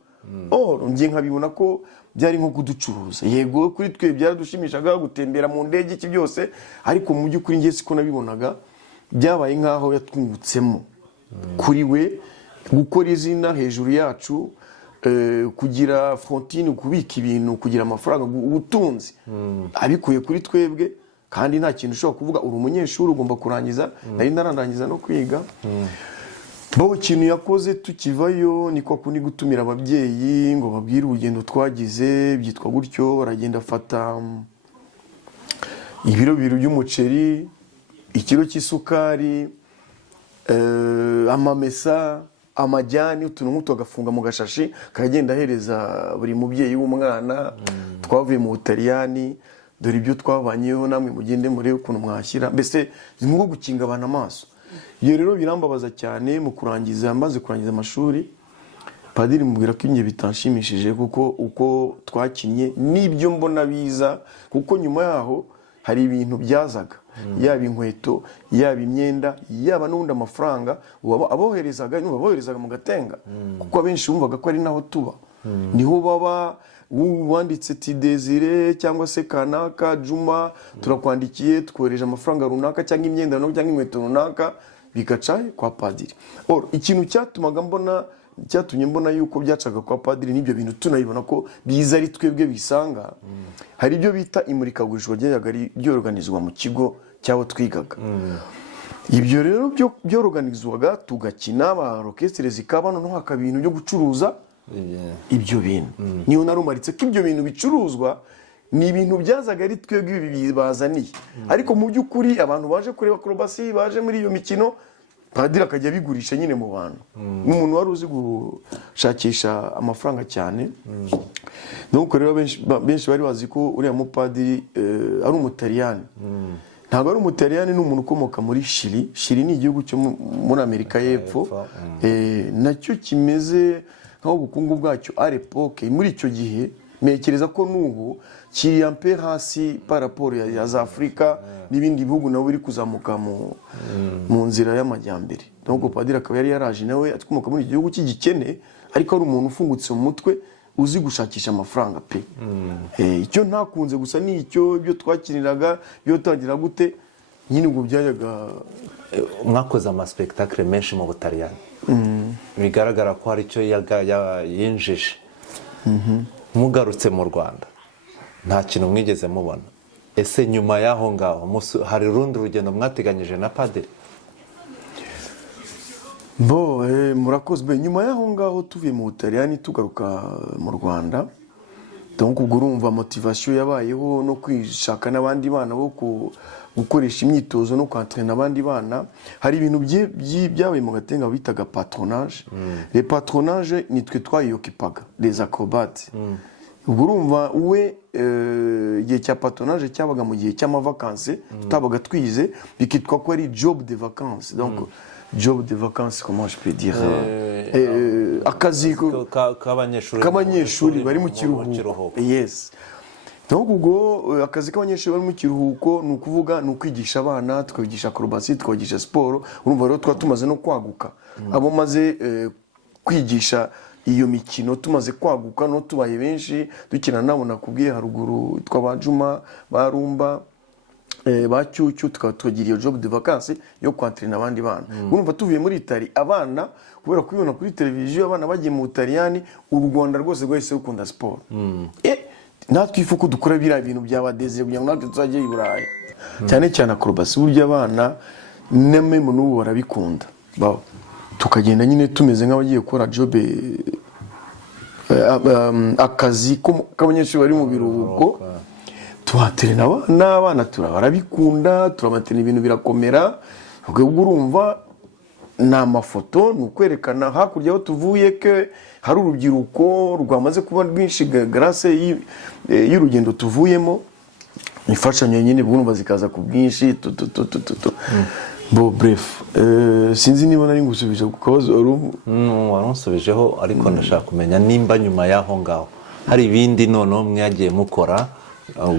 njye nkabibona ko byari nko kuducuruza. Yego kuri twe byaradushimishaga gutembera mu ndege iki byose, ariko mu by'ukuri njye siko nabibonaga, byabaye nkaho yatwungutsemo kuri we gukora izina hejuru yacu, kugira frontine, kubika ibintu, kugira amafaranga, ubutunzi abikuye kuri twebwe. Kandi nta kintu ushobora kuvuga uri umunyeshuri ugomba kurangiza, nari narangiza no kwiga. Bo ikintu yakoze tukivayo ni ko kundi gutumira ababyeyi ngo babwire urugendo twagize, byitwa gutyo. Baragenda afata ibiro bibiri by'umuceri, ikiro cy'isukari, amamesa, amajyani, utuntu nk'utu agafunga mu gashashi, kagenda ahereza buri mubyeyi w'umwana. Twavuye mu Butaliyani, dore ibyo twavanyeho, namwe mugende murebe ukuntu mwashyira, mbese nko gukinga abantu amaso. Iyo rero birambabaza cyane. Mu kurangiza, maze kurangiza amashuri, padiri mubwira ko inge bitanshimishije kuko uko twakinnye n'ibyo mbona biza, kuko nyuma yaho hari ibintu byazaga, yaba inkweto, yaba imyenda, yaba n'ubundi amafaranga aboherezaga mu Gatenga, kuko abenshi bumvaga ko ari naho tuba, niho baba. Wanditse ti Desire cyangwa se kanaka Juma, turakwandikiye, twohereje amafaranga runaka cyangwa imyenda cyangwa inkweto runaka, bigaca kwa padiri. Ikintu cyatumye mbona yuko byacaga kwa padiri n'ibyo bintu tunabibona ko biza ari twebwe bisanga. Hari ibyo bita imurikagurisha ryajaga ryorganizwa mu kigo cy'aho twigaga. Ibyo rero byoroganizwaga, tugakina, ba orchestre zikaba, noneho hakaba ibintu byo gucuruza ibyo bintu. Niyo narumaritse ko ibyo bintu bicuruzwa ni ibintu byazaga ari twebwe bibazaniye, ariko mu by'ukuri abantu baje kureba acrobacy, baje muri iyo mikino, padiri akajya bigurisha nyine mu bantu. N'umuntu wari uzi gushakisha amafaranga cyane. Nuko rero benshi bari bazi ko uriya mupadiri ari Umutaliyani. Ntabwo ari Umutaliyani, ni umuntu ukomoka muri Chili. Chili ni igihugu cyo muri Amerika y'Epfo, nacyo kimeze nkaho ubukungu bwacyo à l'époque muri icyo gihe, mekereza ko n'ubu kiri un peu hasi par rapport ya za Afrika n'ibindi bihugu nabo biri kuzamuka mu nzira y'amajyambere. Donc padiri akaba yari yaraje nawe atkomoka muri igihugu cy'igikene, ariko ari umuntu ufungutse mu mutwe, uzi gushakisha amafaranga pe. Icyo ntakunze gusa ni icyo ibyo twakiniraga, byo tagira gute nyine ngo byayaga. Mwakoze ama spectacle menshi mu Butaliyani, bigaragara ko hari icyo yinjije. Mugarutse mu Rwanda nta kintu mwigeze mubona. Ese nyuma y'aho ngaho hari urundi rugendo mwateganyije na padiri? Murakoze. Nyuma y'aho ngaho tuvuye mu Butaliyani tugaruka mu Rwanda, donc ubwo urumva motivation yabayeho no kwishaka n'abandi bana bo gukoresha imyitozo no kwantrena abandi bana. Hari ibintu byabaye mu Gatenga bitaga patronage. Les patronage nitwe twayokipaga les acrobates. Ubwo urumva we igihe cya patronage cyabaga mu gihe cy'amavakanse, tutabaga twize, bikitwa ko ari job de vacances. Donc job de vacances, comment je peux dire, akazi k'abanyeshuri bari mu kiruhuko. Yes. Donc ubwo akazi k'abanyeshuri bari mu kiruhuko ni ukuvuga ni ukwigisha abana, tukabigisha acrobacy, tukabigisha siporo. Urumva rero tumaze no kwaguka, abo maze kwigisha iyo mikino tumaze kwaguka, no tubaye benshi dukina nabo nakubwiye haruguru, twabajuma barumba bacyucyu, tukagira iyo job de vacances yo kwantrena abandi bana. Urumva tuvuye muri Italy, abana kubera kubibona kuri televiziyo, abana bagiye mu Butaliyani, u Rwanda rwose rwahise rukunda siporo. Natwe ifuko dukora biriya bintu byaba Desire kugira ngo natwe tuzajye i Burayi, cyane cyane acrobacy. Burya abana n'amemo n'ubu barabikunda, tukagenda nyine tumeze nk'abagiye gukora job, akazi k'abanyeshuri bari mu biruhuko, tuhaterena n'abana, barabikunda, turabatena ibintu birakomera. Ubwo urumva ni amafoto, ni ukwerekana hakurya aho tuvuye ke hari urubyiruko rwamaze kuba rwinshi grâce y'urugendo tuvuyemo. Imfashanyo nyine bwumva zikaza ku bwinshi. Bref, sinzi niba nari ngusubije ku kabazo waransubijeho, ariko ndashaka kumenya nimba nyuma y'aho ngaho hari ibindi noneho mwagiye mukora,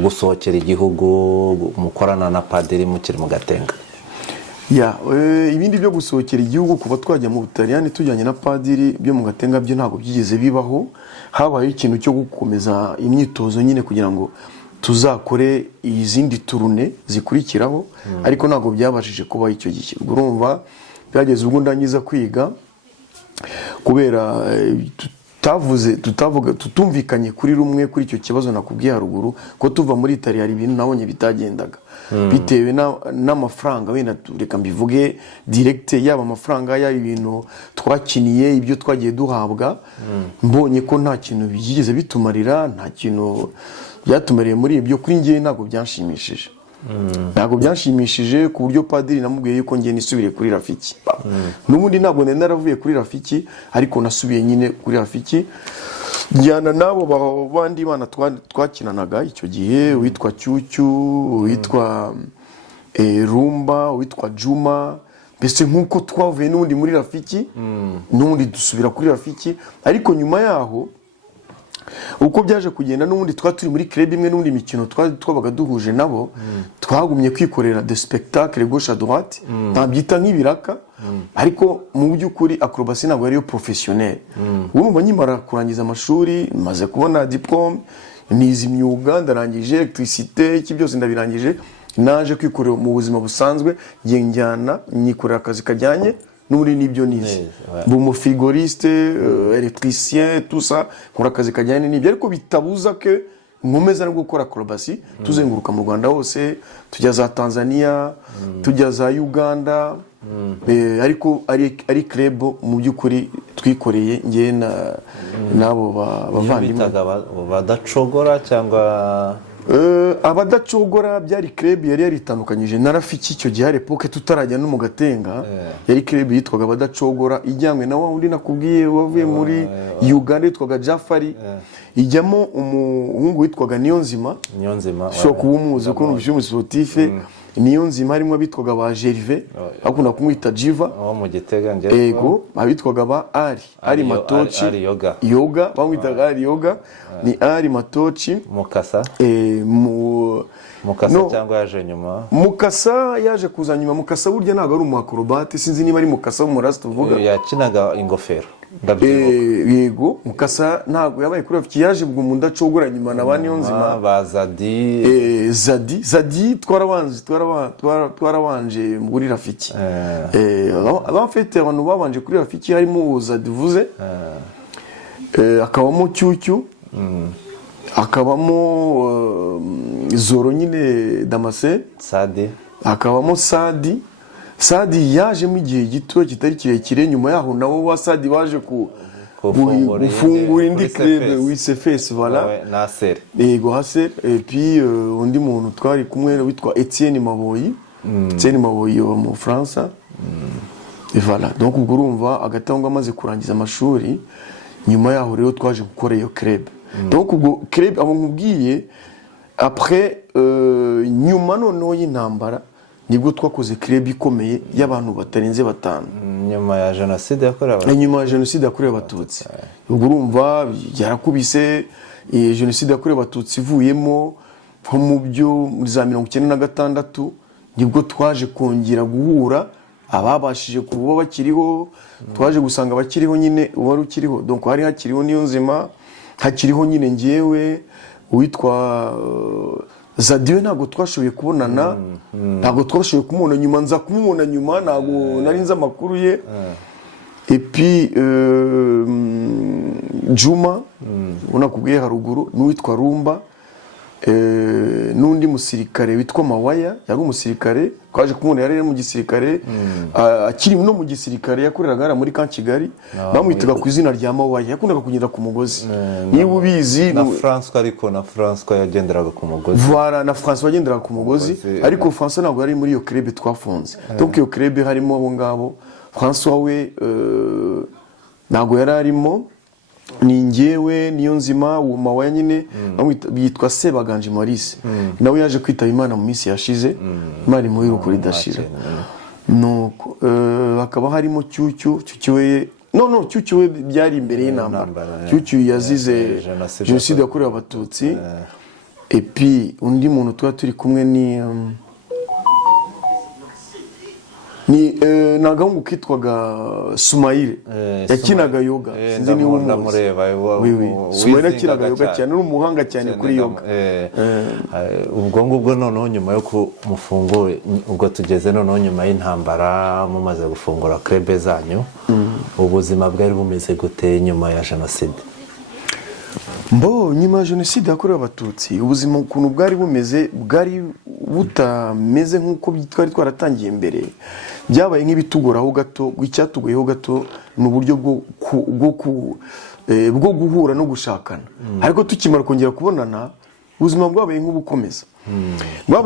gusohokera igihugu, mukorana na padiri mukiri mu Gatenga. ibindi byo gusohokera igihugu kuba twajya mu Butaliyani tujyanye na padiri byo mu Gatenga byo ntabwo byigeze bibaho. Habaye ikintu cyo gukomeza imyitozo nyine kugira ngo tuzakore izindi turune zikurikiraho, ariko ntabwo byabashije kubaho icyo gihe. Urumva byageze ubwo ndangiza kwiga kubera tutumvikanye kuri rumwe kuri icyo kibazo nakubwiye haruguru ko tuva muri Italia hari ibintu nabonye bitagendaga bitewe n'amafaranga. Wenda reka mbivuge direct, yaba amafaranga yaba ibintu twakiniye ibyo twagiye duhabwa, mbonye ko nta kintu byigeze bitumarira, nta kintu byatumariye muri ibyo. Kuri njye ntabwo byanshimishije, ntabwo byanshimishije ku buryo padiri namubwiye yuko ngiye nisubire kuri Rafiki. N'ubundi ntabwo nari naravuye kuri Rafiki, ariko nasubiye nyine kuri Rafiki njyana nabo bandi bana twakinanaga icyo gihe, witwa Cyucyu, witwa Rumba, witwa Juma. Mbese nk'uko twavuye n'ubundi muri Rafiki, n'ubundi dusubira kuri Rafiki. Ariko nyuma yaho uko byaje kugenda, n'ubundi turi muri club imwe, n'ubundi mikino twabaga duhuje nabo, twagumye kwikorera de spectacle gauche à droite, ntabyita nk'ibiraka, ariko mu by'ukuri acrobatie ntabwo ariyo professionnel. Urumva nyimara kurangiza amashuri, maze kubona diplome, nize imyuga, ndarangije electricité, iki byose ndabirangije, naje kwikorera mu buzima busanzwe, njyana nyikorera akazi kajyanye n'uri nibyo nize. Bumu frigoriste, électricien, tout ça, nkora akazi kajyanye n'ibyo, ariko bitabuza ke nkomeza no gukora acrobatie, tuzenguruka mu Rwanda hose, tujya za Tanzania, tujya za Uganda, ariko ari club mu by'ukuri twikoreye ngiye nabo bavandimwe. Badacogora cyangwa abadacogora byari club yari yaritandukanyije na Rafiki icyo gihe epoke tutarajya no mu Gatenga. Yari club yitwaga abadacogora, ijyanywe na wa undi nakubwiye wavuye muri Uganda yitwaga Jafari, ijyamo umuhungu witwaga Niyonzima. Sho kuba umuzi ko n'ubushyumu sportif. Niyonzima harimo abitwaga ba Gervais, akunda kumwita Jiva mu Gitega nge. Ego abitwaga ba Ari Matochi, yoga bamwitaga Ari yoga, ni Ari Matochi. Mukasa cyangwa yaje nyuma? Mukasa yaje kuza nyuma. Mukasa burya ntabwo ari umu acrobate, sinzi niba ari Mukasa mu rasta tuvuga, yakinaga ingofero. Yego Mukasa ntabwo yabaye kuri Rafiki, yaje bwo mu ndacogora nyuma na ba Niyonzima, ba Zadi twarabanje muri Rafiki. Abafite abantu babanje kuri Rafiki harimo Zadi vuze, akabamo Cyucyu, akabamo Zoro nyine Damase, akabamo Sadi yaje mu gihe gito kitari kirekire. Nyuma yaho nabo wa Sadi baje gufungura indi club WCFS, voilà, Nasser. Yego Hasser. Et puis undi muntu twari kumwe witwa Etienne Maboyi, Etienne Maboyi wa mu France. Et voilà, donc ubwo urumva agatango amaze kurangiza amashuri, nyuma yaho rero twaje gukora iyo club. Donc ubwo club abo nkubwiye après nyuma noneho y'intambara nibwo twakoze club ikomeye y'abantu batarenze 5. Nyuma ya jenoside yakorewe Abatutsi. Nyuma ya jenoside yakorewe Abatutsi. Ubwo urumva yarakubise jenoside yakorewe Abatutsi ivuyemo nko mu byo za 1996, nibwo twaje kongera guhura ababashije kuba bakiriho, twaje gusanga bakiriho nyine wari ukiriho. Donc hari hakiriho Niyonzima, hakiriho nyine ngewe witwa Zadiwe. Ntabwo twashoboye kubonana, ntabwo twashoboye kumubona nyuma, nza kumubona nyuma, ntabwo nari nzi amakuru ye. Et puis Juma unakubwiye haruguru, n'uwitwa Rumba, n'undi musirikare witwa Mawaya, yari umusirikare twaje kumubona, yari mu gisirikare, akiri no mu gisirikare yakoreraga muri Camp Kigali, bamwitaga ku izina rya Mawaya, yakundaga kugenda ku mugozi. Niba ubizi na François, ariko na François yagenderaga ku mugozi. Voilà, na François yagenderaga ku mugozi, ariko François ntabwo yari muri iyo club twafunze. Donc iyo club harimo abo ngabo. François we ntabwo yari arimo, ni ngewe Niyonzima Mawaya nyine bitwa Sebaganje Maurice, nawe yaje kwitaba Imana mu minsi yashize, Imana imuhiruko ridashira. Nuko hakaba harimo Cyucyu we Cyucyu we byari imbere y'intambara. Cyucyu yazize jenoside yakorewe Abatutsi. Et puis undi muntu turi kumwe ni ni nagahungu kitwaga Sumaire yakinaga yoga sinzi niba ndamureba Sumaire yakinaga yoga cyane uri umuhanga cyane kuri yoga ubwo ngubwo noneho nyuma yo kumufungura ubwo tugeze noneho nyuma y'intambara mumaze gufungura club zanyu ubuzima bwari bumeze gute nyuma ya jenoside nyuma ya jenoside yakorewe abatutsi ubuzima ukuntu bwari bumeze bwari butameze nk'uko twari twaratangiye mbere byabaye nk'ibitugoraho gato icyatugoyeho gato ni uburyo bwo guhura no gushakana ariko tukimara kongera kubonana ubuzima bwabaye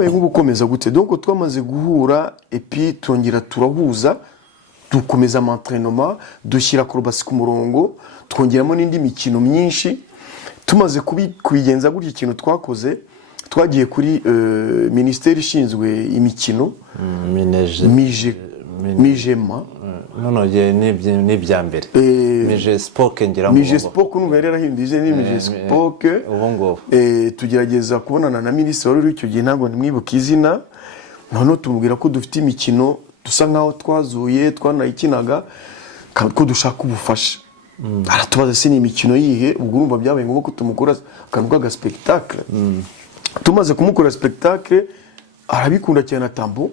nk'ubukomeza gute donc twamaze guhura epi twongera turahuza dukomeza entraînement dushyira acrobatie ku murongo twongeramo n'indi mikino myinshi tumaze kubigenza gutya ikintu twakoze twagiye kuri ministeri ishinzwe imikino Mijema n'ibya mbere Mije Sport ngira Mije Sport n'ubwo yari yarahindije ni Mije Sport ubungo tugerageza kubonana na ministeri wari icyo gihe ntabwo nimwibuka izina none tumubwira ko dufite imikino dusa nkaho twazuye twanayikinaga ko dushaka ubufasha aratubaza se ni imikino yihe ubwo urumva byabaye ngombwa ko tumukora akantu k'aga spectacle tumaze kumukora spectacle arabikunda cyane atambo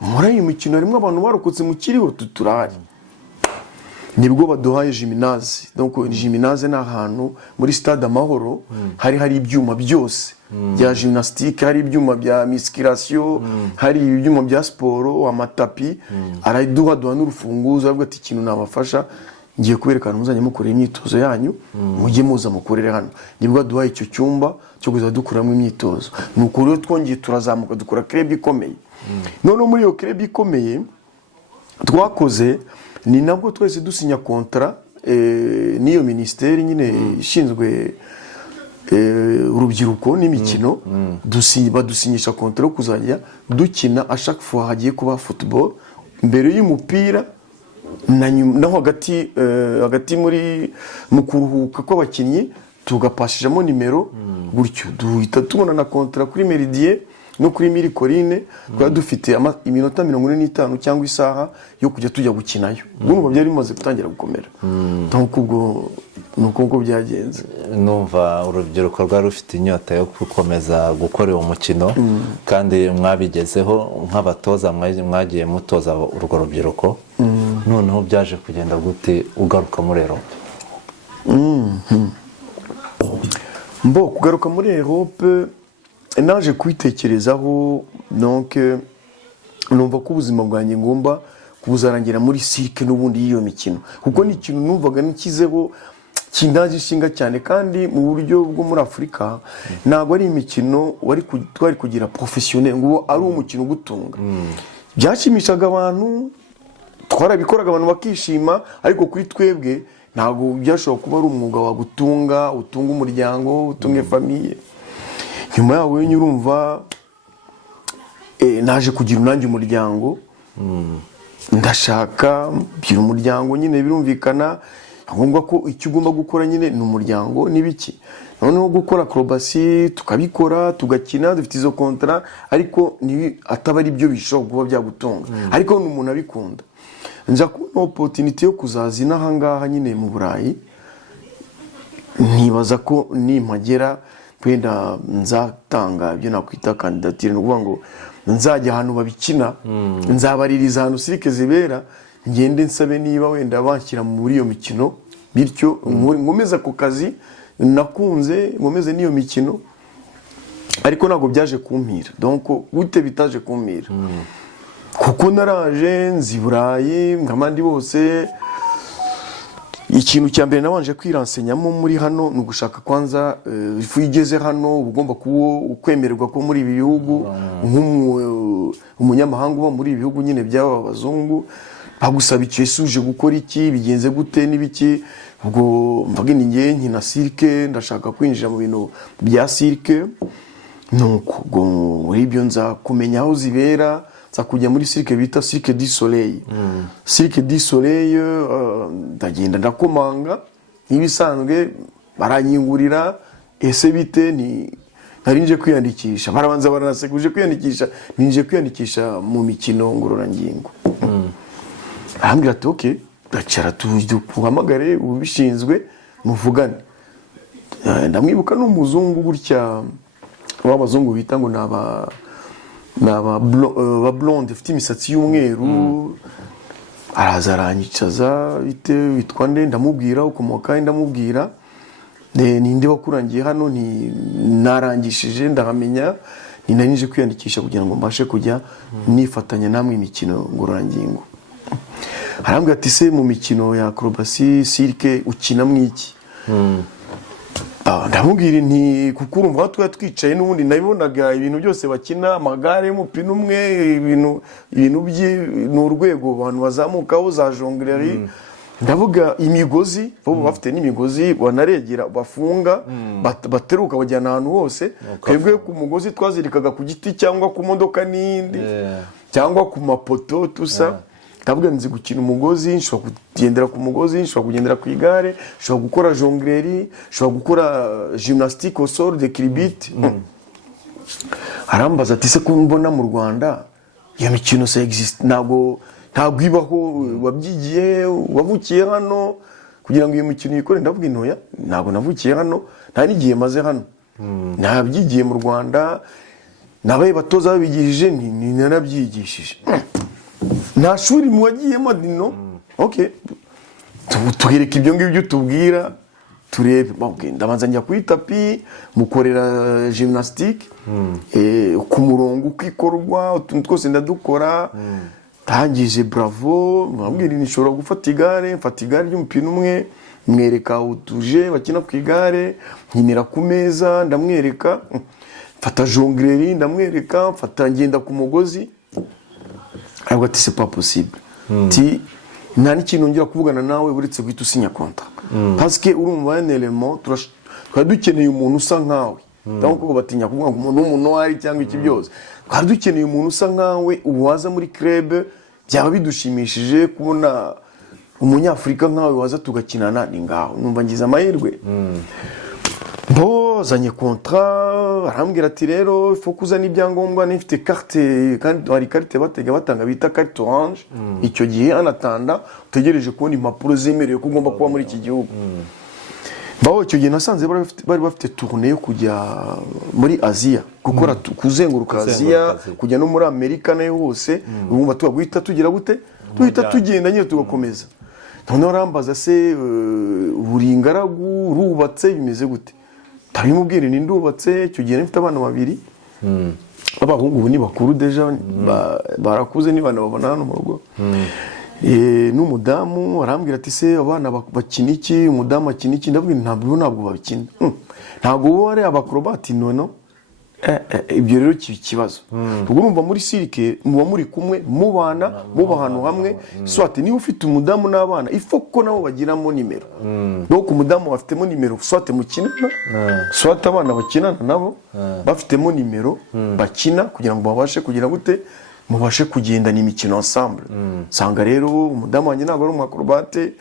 muri iyi mikino harimo abantu barokotse mu kiriho turahari nibwo baduhaye gymnase donc gymnase ni ahantu muri stade Amahoro hari ibyuma byose bya gymnastique hari ibyuma bya musculation hari ibyuma bya sport amatapi araduha n'urufunguzo avuga ati ikintu nabafasha ngiye kuberekana muzanye mukorera imyitozo yanyu mujye muza mukorere hano nibwo duhaye icyo cyumba cyo kuza dukuramo imyitozo nuko rero twongeye turazamuka dukora club ikomeye none muri iyo club ikomeye twakoze ni nabwo twese dusinya contrat n'iyo ministeri nyine ishinzwe urubyiruko n'imikino badusinyisha contrat yo kuzajya dukina a chaque fois hagiye kuba football mbere y'umupira naho hagati mu kuruhuka kw'abakinnyi tugapashijemo nimero gutyo duhita tubona na contrat kuri Meridien no kuri Mirikorine twari dufite iminota 45 cyangwa isaha yo kujya tujya gukinayo ubwo byari bimaze gutangira gukomera donc ubwo nuko byagenze numva urubyiruko rwari rufite inyota yo gukomeza gukora uwo mukino kandi mwabigezeho nk'abatoza mwagiye mutoza urwo rubyiruko noneho byaje kugenda gute ugaruka muri Europe kugaruka muri Europe naje kwitekerezaho donc numva ko ubuzima bwanjye ngomba kubuzarangira muri cirque n'ubundi y'iyo mikino kuko ni ikintu numvaga nikizeho kindaje ishinga cyane kandi mu buryo bwo muri Afurika ntabwo ari imikino twari kugira professionnel ngo ari umukino ugutunga byashimishaga abantu twarabikoraga abantu bakishima ariko kuri twebwe ntabwo byashobora kuba ari umwuga wagutunga utunga umuryango utunga famille nyuma yawo urumva naje kugira unanjye umuryango ndashaka bira umuryango nyine birumvikana ngombwa ko icyo ugomba gukora nyine ni umuryango n'ibiki noneho gukora acrobatie tukabikora tugakina dufite izo contrat ariko ataba ari byo bishobora kuba byagutunga ariko n'umuntu abikunda nza kubona opportunity yo kuzazina ahangaha nyine mu Burayi ntibaza ko nimpagera wenda nzatanga ibyo nakwita candidature no kuvuga ngo nzajya ahantu babikina nzabaririza ahantu cirque zibera ngende nsabe niba wenda banshyira muri iyo mikino bityo nkomeza ku kazi nakunze nkomeze n'iyo mikino ariko ntabwo byaje kumpira donc gute bitaje kumpira kuko naraje nzi Burayi nk'abandi bose ikintu cya mbere nabanje kwiransenyamo muri hano ni ugushaka kwanza ifu igeze hano ugomba kwemererwa ko muri ibi bihugu nk'umunyamahanga uba muri ibi bihugu nyine by'aba bazungu bagusaba icyo uje gukora iki bigenze gute n'ibiki ubwo mvuga ni ngiye nkina cirque ndashaka kwinjira mu bintu bya cirque nuko muri ibyo nza kumenya aho zibera kujya muri cirque bita Cirque du Soleil Cirque du Soleil ndagenda ndakomanga n'ibisanzwe baranyingurira ese bite ni narinje kwiyandikisha barabanza baranaseguje kwiyandikisha ninje kwiyandikisha mu mikino ngororangingo arambwira ati okay ndacara tuhamagare ubishinzwe muvugane. Ndamwibuka n'umuzungu gutya w'abazungu bita ngo naba blonde ufite imisatsi y'umweru, araza aranyicaza bite witwa nde, ndamubwira ukomoka ndamubwira ninde wakurangiye hano, narangishije ndahamenya ninanije kwiyandikisha kugira ngo mbashe kujya nifatanya namwe imikino ngororangingo. Arambwira ati se mu mikino ya acrobacy cirque ukina mwiki? Ndamubwira nti kuko urumva twicaye n'ubundi nabibonaga ibintu byose bakina, amagare y'umupira umwe, ibintu n'urwego abantu bazamukaho za jonglerie. Ndavuga imigozi, bo bafite n'imigozi banaregera bafunga bateruka bajyana ahantu hose. Twebwe ku mugozi twazirikaga ku giti cyangwa ku modoka n'indi cyangwa ku mapoto tusa. Ndavuga nzi gukina umugozi, nshobora kugendera ku mugozi, nshobora kugendera ku igare, nshobora gukora jonglerie, nshobora gukora gymnastique au sol de cribite. Arambaza ati se ko mbona mu Rwanda iyo mikino se existe, ntabwo ibaho, wabyigiye wavukiye hano kugira ngo iyo mikino ikore? Ndavuga intoya ntabwo navukiye hano, nta n'igihe maze hano, nabyigiye mu Rwanda, nabaye batoza babigishije, narabyigishije. Nta shuri muwagiyemo dino. Okay, tugereka ibyo ngibyo tubwira turebe. Ndabanza njya kuri tapi mukorera gymnastique ku murongo uko ikorwa, utuntu twose ndadukora. Tangije bravo, mbabwira nishobora gufata igare, mfata igare ry'umupira umwe, mwereka utuje bakina ku igare, nkinira ku meza ndamwereka, mfata jonglerie ndamwereka, mfata ngenda ku mugozi. Ariko ati c'est pas possible. Ti nta n'ikintu ngira kuvugana nawe uretse guhita usinya contrat. Parce que urumva un élément twari dukeneye umuntu usa nkawe. Donc ko batinya kuvuga ngo umuntu wari cyangwa iki byose. Twari dukeneye umuntu usa nkawe uwaza muri club, byaba bidushimishije kubona umunyafrika nkawe waza tugakinana. Ni ngaho numva ngize amahirwe. Zanye contrat, arambwira ati rero ifo kuzana ibyangombwa, nifite carte kandi hari carte batanga bita carte orange. Icyo gihe anatanda utegereje kubona impapuro zemerewe ko ugomba kuba muri iki gihugu. Icyo gihe nasanze bari bafite tournée yo kujya muri Asia, gukora kuzenguruka Asia, kujya no muri Amerika nayo hose. Urumva tuguhita tugira gute, tuhita tugenda nyine tugakomeza. Noneho arambaza se uri ingaragu, urubatse bimeze gute? Ndabimubwira ni ndubatse, icyo gihe mfite abana babiri. Abahungu ubu ni bakuru deja, barakuze ni bana babona hano mu rugo. N'umudamu arambwira ati se abana bakina iki, umudamu akina iki? Ndavuga ntabwo babikina. Ntabwo ari abacrobat nono. Ibyo rero kibazo. Ubwo urumva muri cirque muba muri kumwe, mubana, muba ahantu hamwe. Soit niba ufite umudamu n'abana, ifo ko nabo bagiramo nimero. Donc umudamu bafitemo nimero, soit mukinana, soit abana bakinana nabo bafitemo nimero bakina kugira ngo babashe kugira gute, mubashe kugendana imikino ensemble. Sanga rero umudamu wanjye ntabwo ari umacrobate,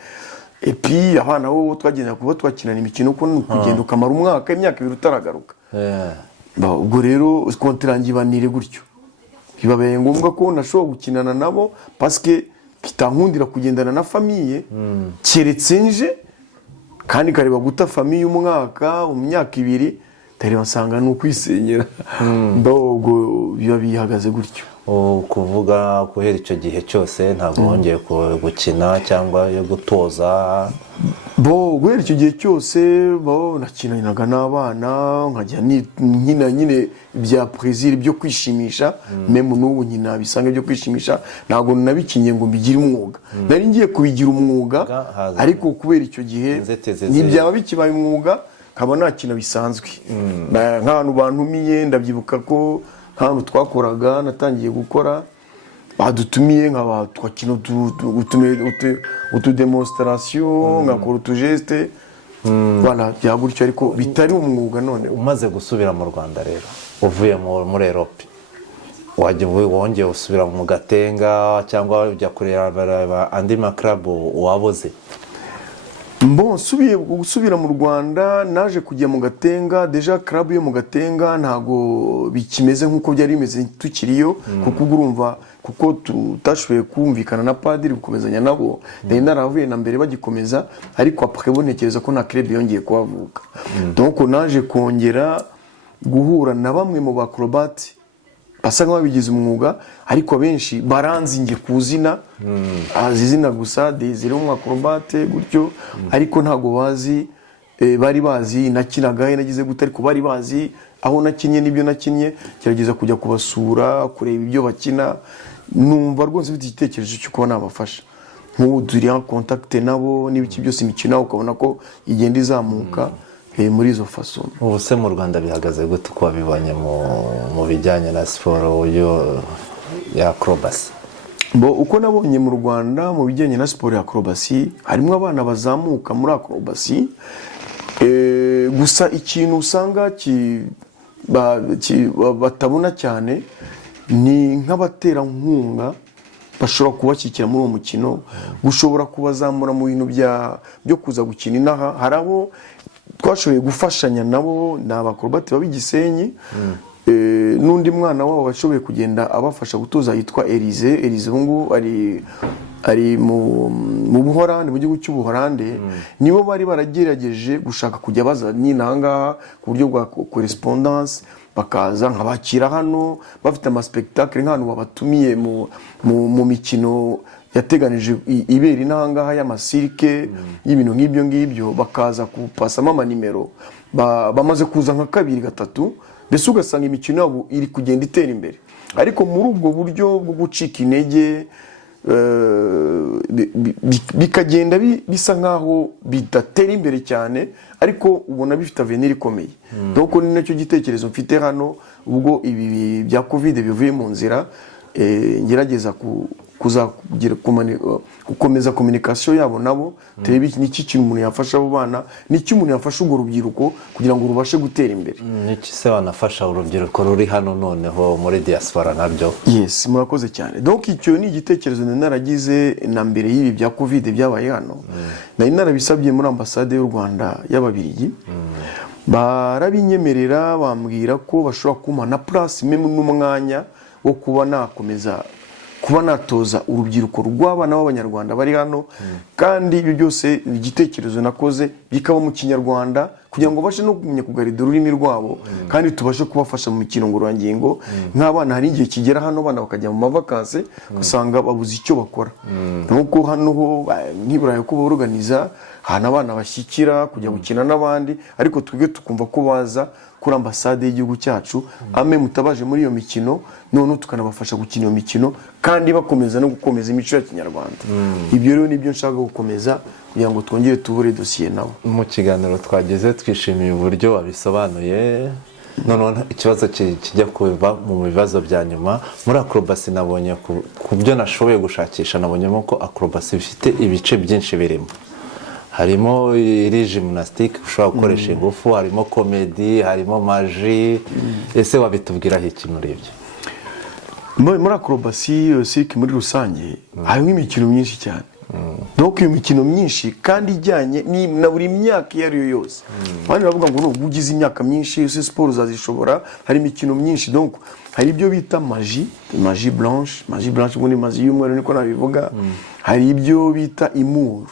et puis abana bo twagendera kuba twakinana imikino ko kugenda ukamara umwaka, imyaka 2 utaragaruka. Ubwo rero kontirangibanire gutyo bibabaye ngombwa ko nashobora gukinana nabo parce que bitankundira kugendana na famille keretse nje kandi kareba guta famille umwaka umyaka 2 tari basanga no kwisenyera. Ubwo biba bihagaze gutyo. Kuvuga guhera icyo gihe cyose ntabwo wongeye gukina cyangwa yo gutoza? Guhera icyo gihe cyose nakinanaga n'abana, nkajya nkina nyine bya plaisir byo kwishimisha. Meme n'ubu nkina bisange byo kwishimisha, ntabwo nabikinye ngo mbigire umwuga. Nari ngiye kubigira umwuga, ariko kubera icyo gihe ntibyaba bikibaye umwuga, nkaba nakina bisanzwe. Nk'abantu bantumiye, ndabyibuka ko nk'ahantu twakoraga natangiye gukora, badutumiye nk'aba twakina utudemonstration, ngakora utugeste, voilà byagutyo, ariko bitari umwuga. None umaze gusubira mu Rwanda rero, uvuye muri Europe, wongeye usubira mu Gatenga cyangwa ujya kureba andi maclub waboze? gusubira mu Rwanda naje kujya mu Gatenga, deja club yo mu Gatenga ntago bikimeze nkuko byari bimeze tukiriyo, kuko urumva kuko tutashoboye kumvikana na padiri gukomezanya nabo, nari naravuye na mbere bagikomeza, ariko après bonekereza ko na club yongeye kuhavuka. Donc naje kongera guhura na bamwe mu bakrobati basa nk'ababigize umwuga, ariko abenshi baranzi nge kuzina azizina gusa Desire mu akrobate gutyo, ariko ntago bazi bari bazi nakinaga nagize gute, ariko bari bazi aho nakinye n'ibyo nakinye, kirageza kujya kubasura kureba ibyo bakina, numva rwose mfite igitekerezo cyo kuba nabafasha, nk'ubu turi en contact nabo n'ibiki byose imikino, ukabona ko igenda izamuka muri izo façon. Ubu se mu Rwanda bihagaze gute uko wabibonye mu bijyanye na siporo ya acrobacy? Uko nabonye mu Rwanda mu bijyanye na siporo ya acrobacy, harimo abana bazamuka muri acrobacy, gusa ikintu usanga batabona cyane ni nk'abaterankunga bashobora kubashyikira muri uwo mukino, gushobora kubazamura mu bintu byo kuza gukina inaha. Hari abo twashoboye gufashanya nabo, ni abakrobati b'Igisenyi, n'undi mwana wabo washoboye kugenda abafasha gutoza yitwa Elize ubu ari mu Buholandi, mu gihugu cy'Ubuholande, nibo bari baragerageje gushaka kujya baza nyine ahangaha ku buryo bwa correspondance, bakaza nkabakira hano bafite amaspectacle nk'ahantu babatumiye mu mikino yateganije ibera inahangaha y'amasirike y'ibintu nk'ibyo bakaza kupasamo amanimero, bamaze kuza nka 2-3, mbese ugasanga imikino yabo iri kugenda itera imbere. Ariko muri ubwo buryo bwo gucika intege bikagenda bisa nkaho bidatera imbere cyane, ariko ubona bifite avenir ikomeye. Donc ni nacyo gitekerezo mfite hano, ubwo ibi bya covid bivuye mu nzira, ngerageza gukomeza communication yabo nabo, turebe n'iki kintu umuntu yafasha abo bana, n'iki umuntu yafasha urwo rubyiruko kugira ngo rubashe gutera imbere. N'iki se wanafasha urubyiruko ruri hano noneho muri diaspora nabyo? Yes, murakoze cyane. Donc icyo ni igitekerezo naragize na mbere y'ibi bya covid byabaye hano. Nari narabisabye muri ambassade y'u Rwanda y'Ababiligi, barabinyemerera bambwira ko bashobora kumpa na place meme n'umwanya wo kuba nakomeza kuba natoza urubyiruko rw'abana b'Abanyarwanda bari hano, kandi ibyo byose igitekerezo nakoze bikaba mu Kinyarwanda kugira ngo bashe no kumenya kugarida ururimi rwabo, kandi tubashe kubafasha mu mikino ngororangingo. Nk'abana hari igihe kigera hano abana bakajya mu mavakanse usanga babuze icyo bakora, nuko hano ho nk'iburayi ko baorganiza hana abana bashyikira kujya gukina n'abandi, ariko twebwe tukumva ko baza kuri ambassade y'igihugu cyacu ame mutabaje muri iyo mikino, none tukanabafasha gukina iyo mikino kandi bakomeza no gukomeza imico ya Kinyarwanda. Ibyo rero nibyo nshaka gukomeza kugira ngo twongere tubure dossier nabo. Mu kiganiro twageze twishimiye uburyo wabisobanuye. None ikibazo kijya kuba mu bibazo bya nyuma, muri acrobacy nabonye ku byo nashoboye gushakisha, nabonyemo ko acrobacy bifite ibice byinshi birimo. Harimo iri gymnastique ushobora gukoresha ingufu, harimo comedy, harimo magie. Ese wabitubwiraho iki muri ibyo? Muri acrobacy cirque muri rusange harimo imikino myinshi cyane. Donc iyo mikino myinshi kandi ijyanye na buri myaka iyo ari yo yose. Bandi bavuga ngo no ugize imyaka myinshi use sport uzazishobora, hari imikino myinshi. Donc hari ibyo bita magie blanche ubundi magie y'umweru niko nabivuga. Hari ibyo bita humour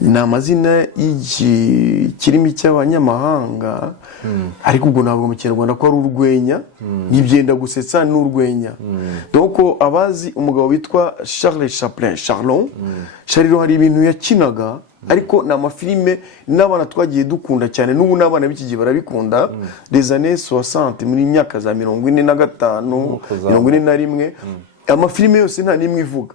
ni amazina y'ikirimi cy'abanyamahanga, ariko ubwo ntabwo mu Kinyarwanda ko ari urwenya, nibyenda gusetsa n'urwenya. Donc abazi umugabo witwa Charles Chaplin, Charlon hari ibintu yakinaga, ariko na amafilime n'abana twagiye dukunda cyane, n'ubu n'abana b'iki gihe barabikunda, des années 60 muri myaka za 45 41, amafilime yose nta nimwe ivuga,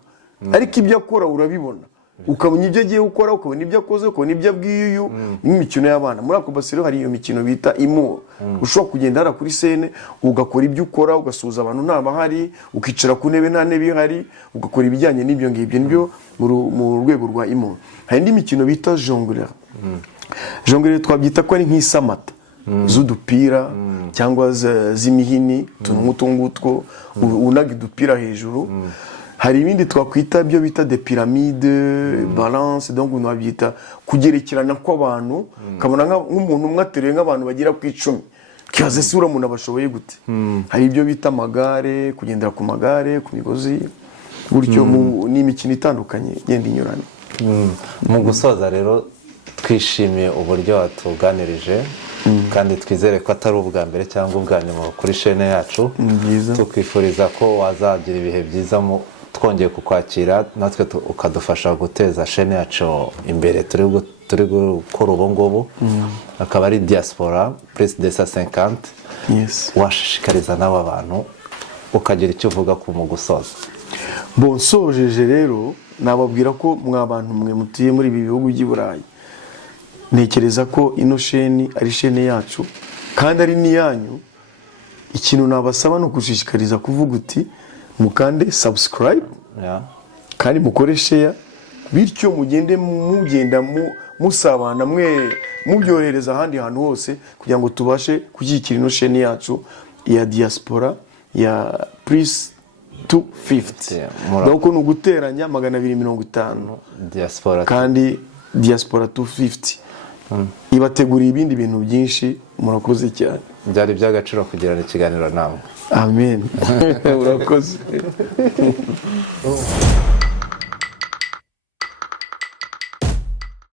ariko ibyo akora urabibona, ukabona ibyo agiye gukora, ukabona ibyo akoze, ukabona ibyo abwiye uyu. N'imikino y'abana muri acrobacy rero hari iyo mikino bita humour, ushobora kugenda hara kuri scene ugakora ibyo ukora, ugasuhuza abantu nta bahari, ukicara ku ntebe nta ntebe ihari, ugakora ibijyanye n'ibyo ngibyo. Nibyo mu rwego rwa humour. Hari indi mikino bita jongleur. Jongleur twabyita ko ari nk'isamata z'udupira cyangwa z'imihini, tuntu nk'utwo unaga udupira hejuru. hari ibindi twakwita byo bita de pyramide balance, donc unabyita kugerekerana kw'abantu, kabona nk'umuntu umwe ateruye nk'abantu bagera ku 10, kibaze sura umuntu abashoboye gute. Hari ibyo bita amagare, kugendera ku magare, ku migozi, buryo ni imikino itandukanye igenda inyurana. Mu gusoza rero twishimiye uburyo watuganirije, kandi twizere ko atari ubwa mbere cyangwa ubwa nyuma kuri chaîne yacu. Tukwifuriza ko wazagira ibihe byiza twongeye kukwakira, natwe ukadufasha guteza chaîne yacu imbere. Turi gukora ubu ngubu akaba ari Diaspora plus de 150. Washishikariza n'aba bantu ukagira icyo uvuga ku mu gusoza. Bon, sojeje rero nababwira ko mwa bantu mwe mutuye muri ibi bihugu by'i Burayi, ntekereza ko ino chaîne ari chaîne yacu kandi ari niyanyu. Ikintu nabasaba no gushishikariza kuvuga uti mukande subscribe, kandi mukore share, bityo mugenda musabana mwe mubyohereza ahandi hantu hose, kugira ngo tubashe gushyigikira ino chaîne yacu ya Diaspora ya plus 250. Donc ni uguteranya 250 Diaspora, kandi Diaspora 250 ibateguriye ibindi bintu byinshi. Murakoze cyane, byari by'agaciro kugirana ikiganiro nawe. Amen. Urakoze.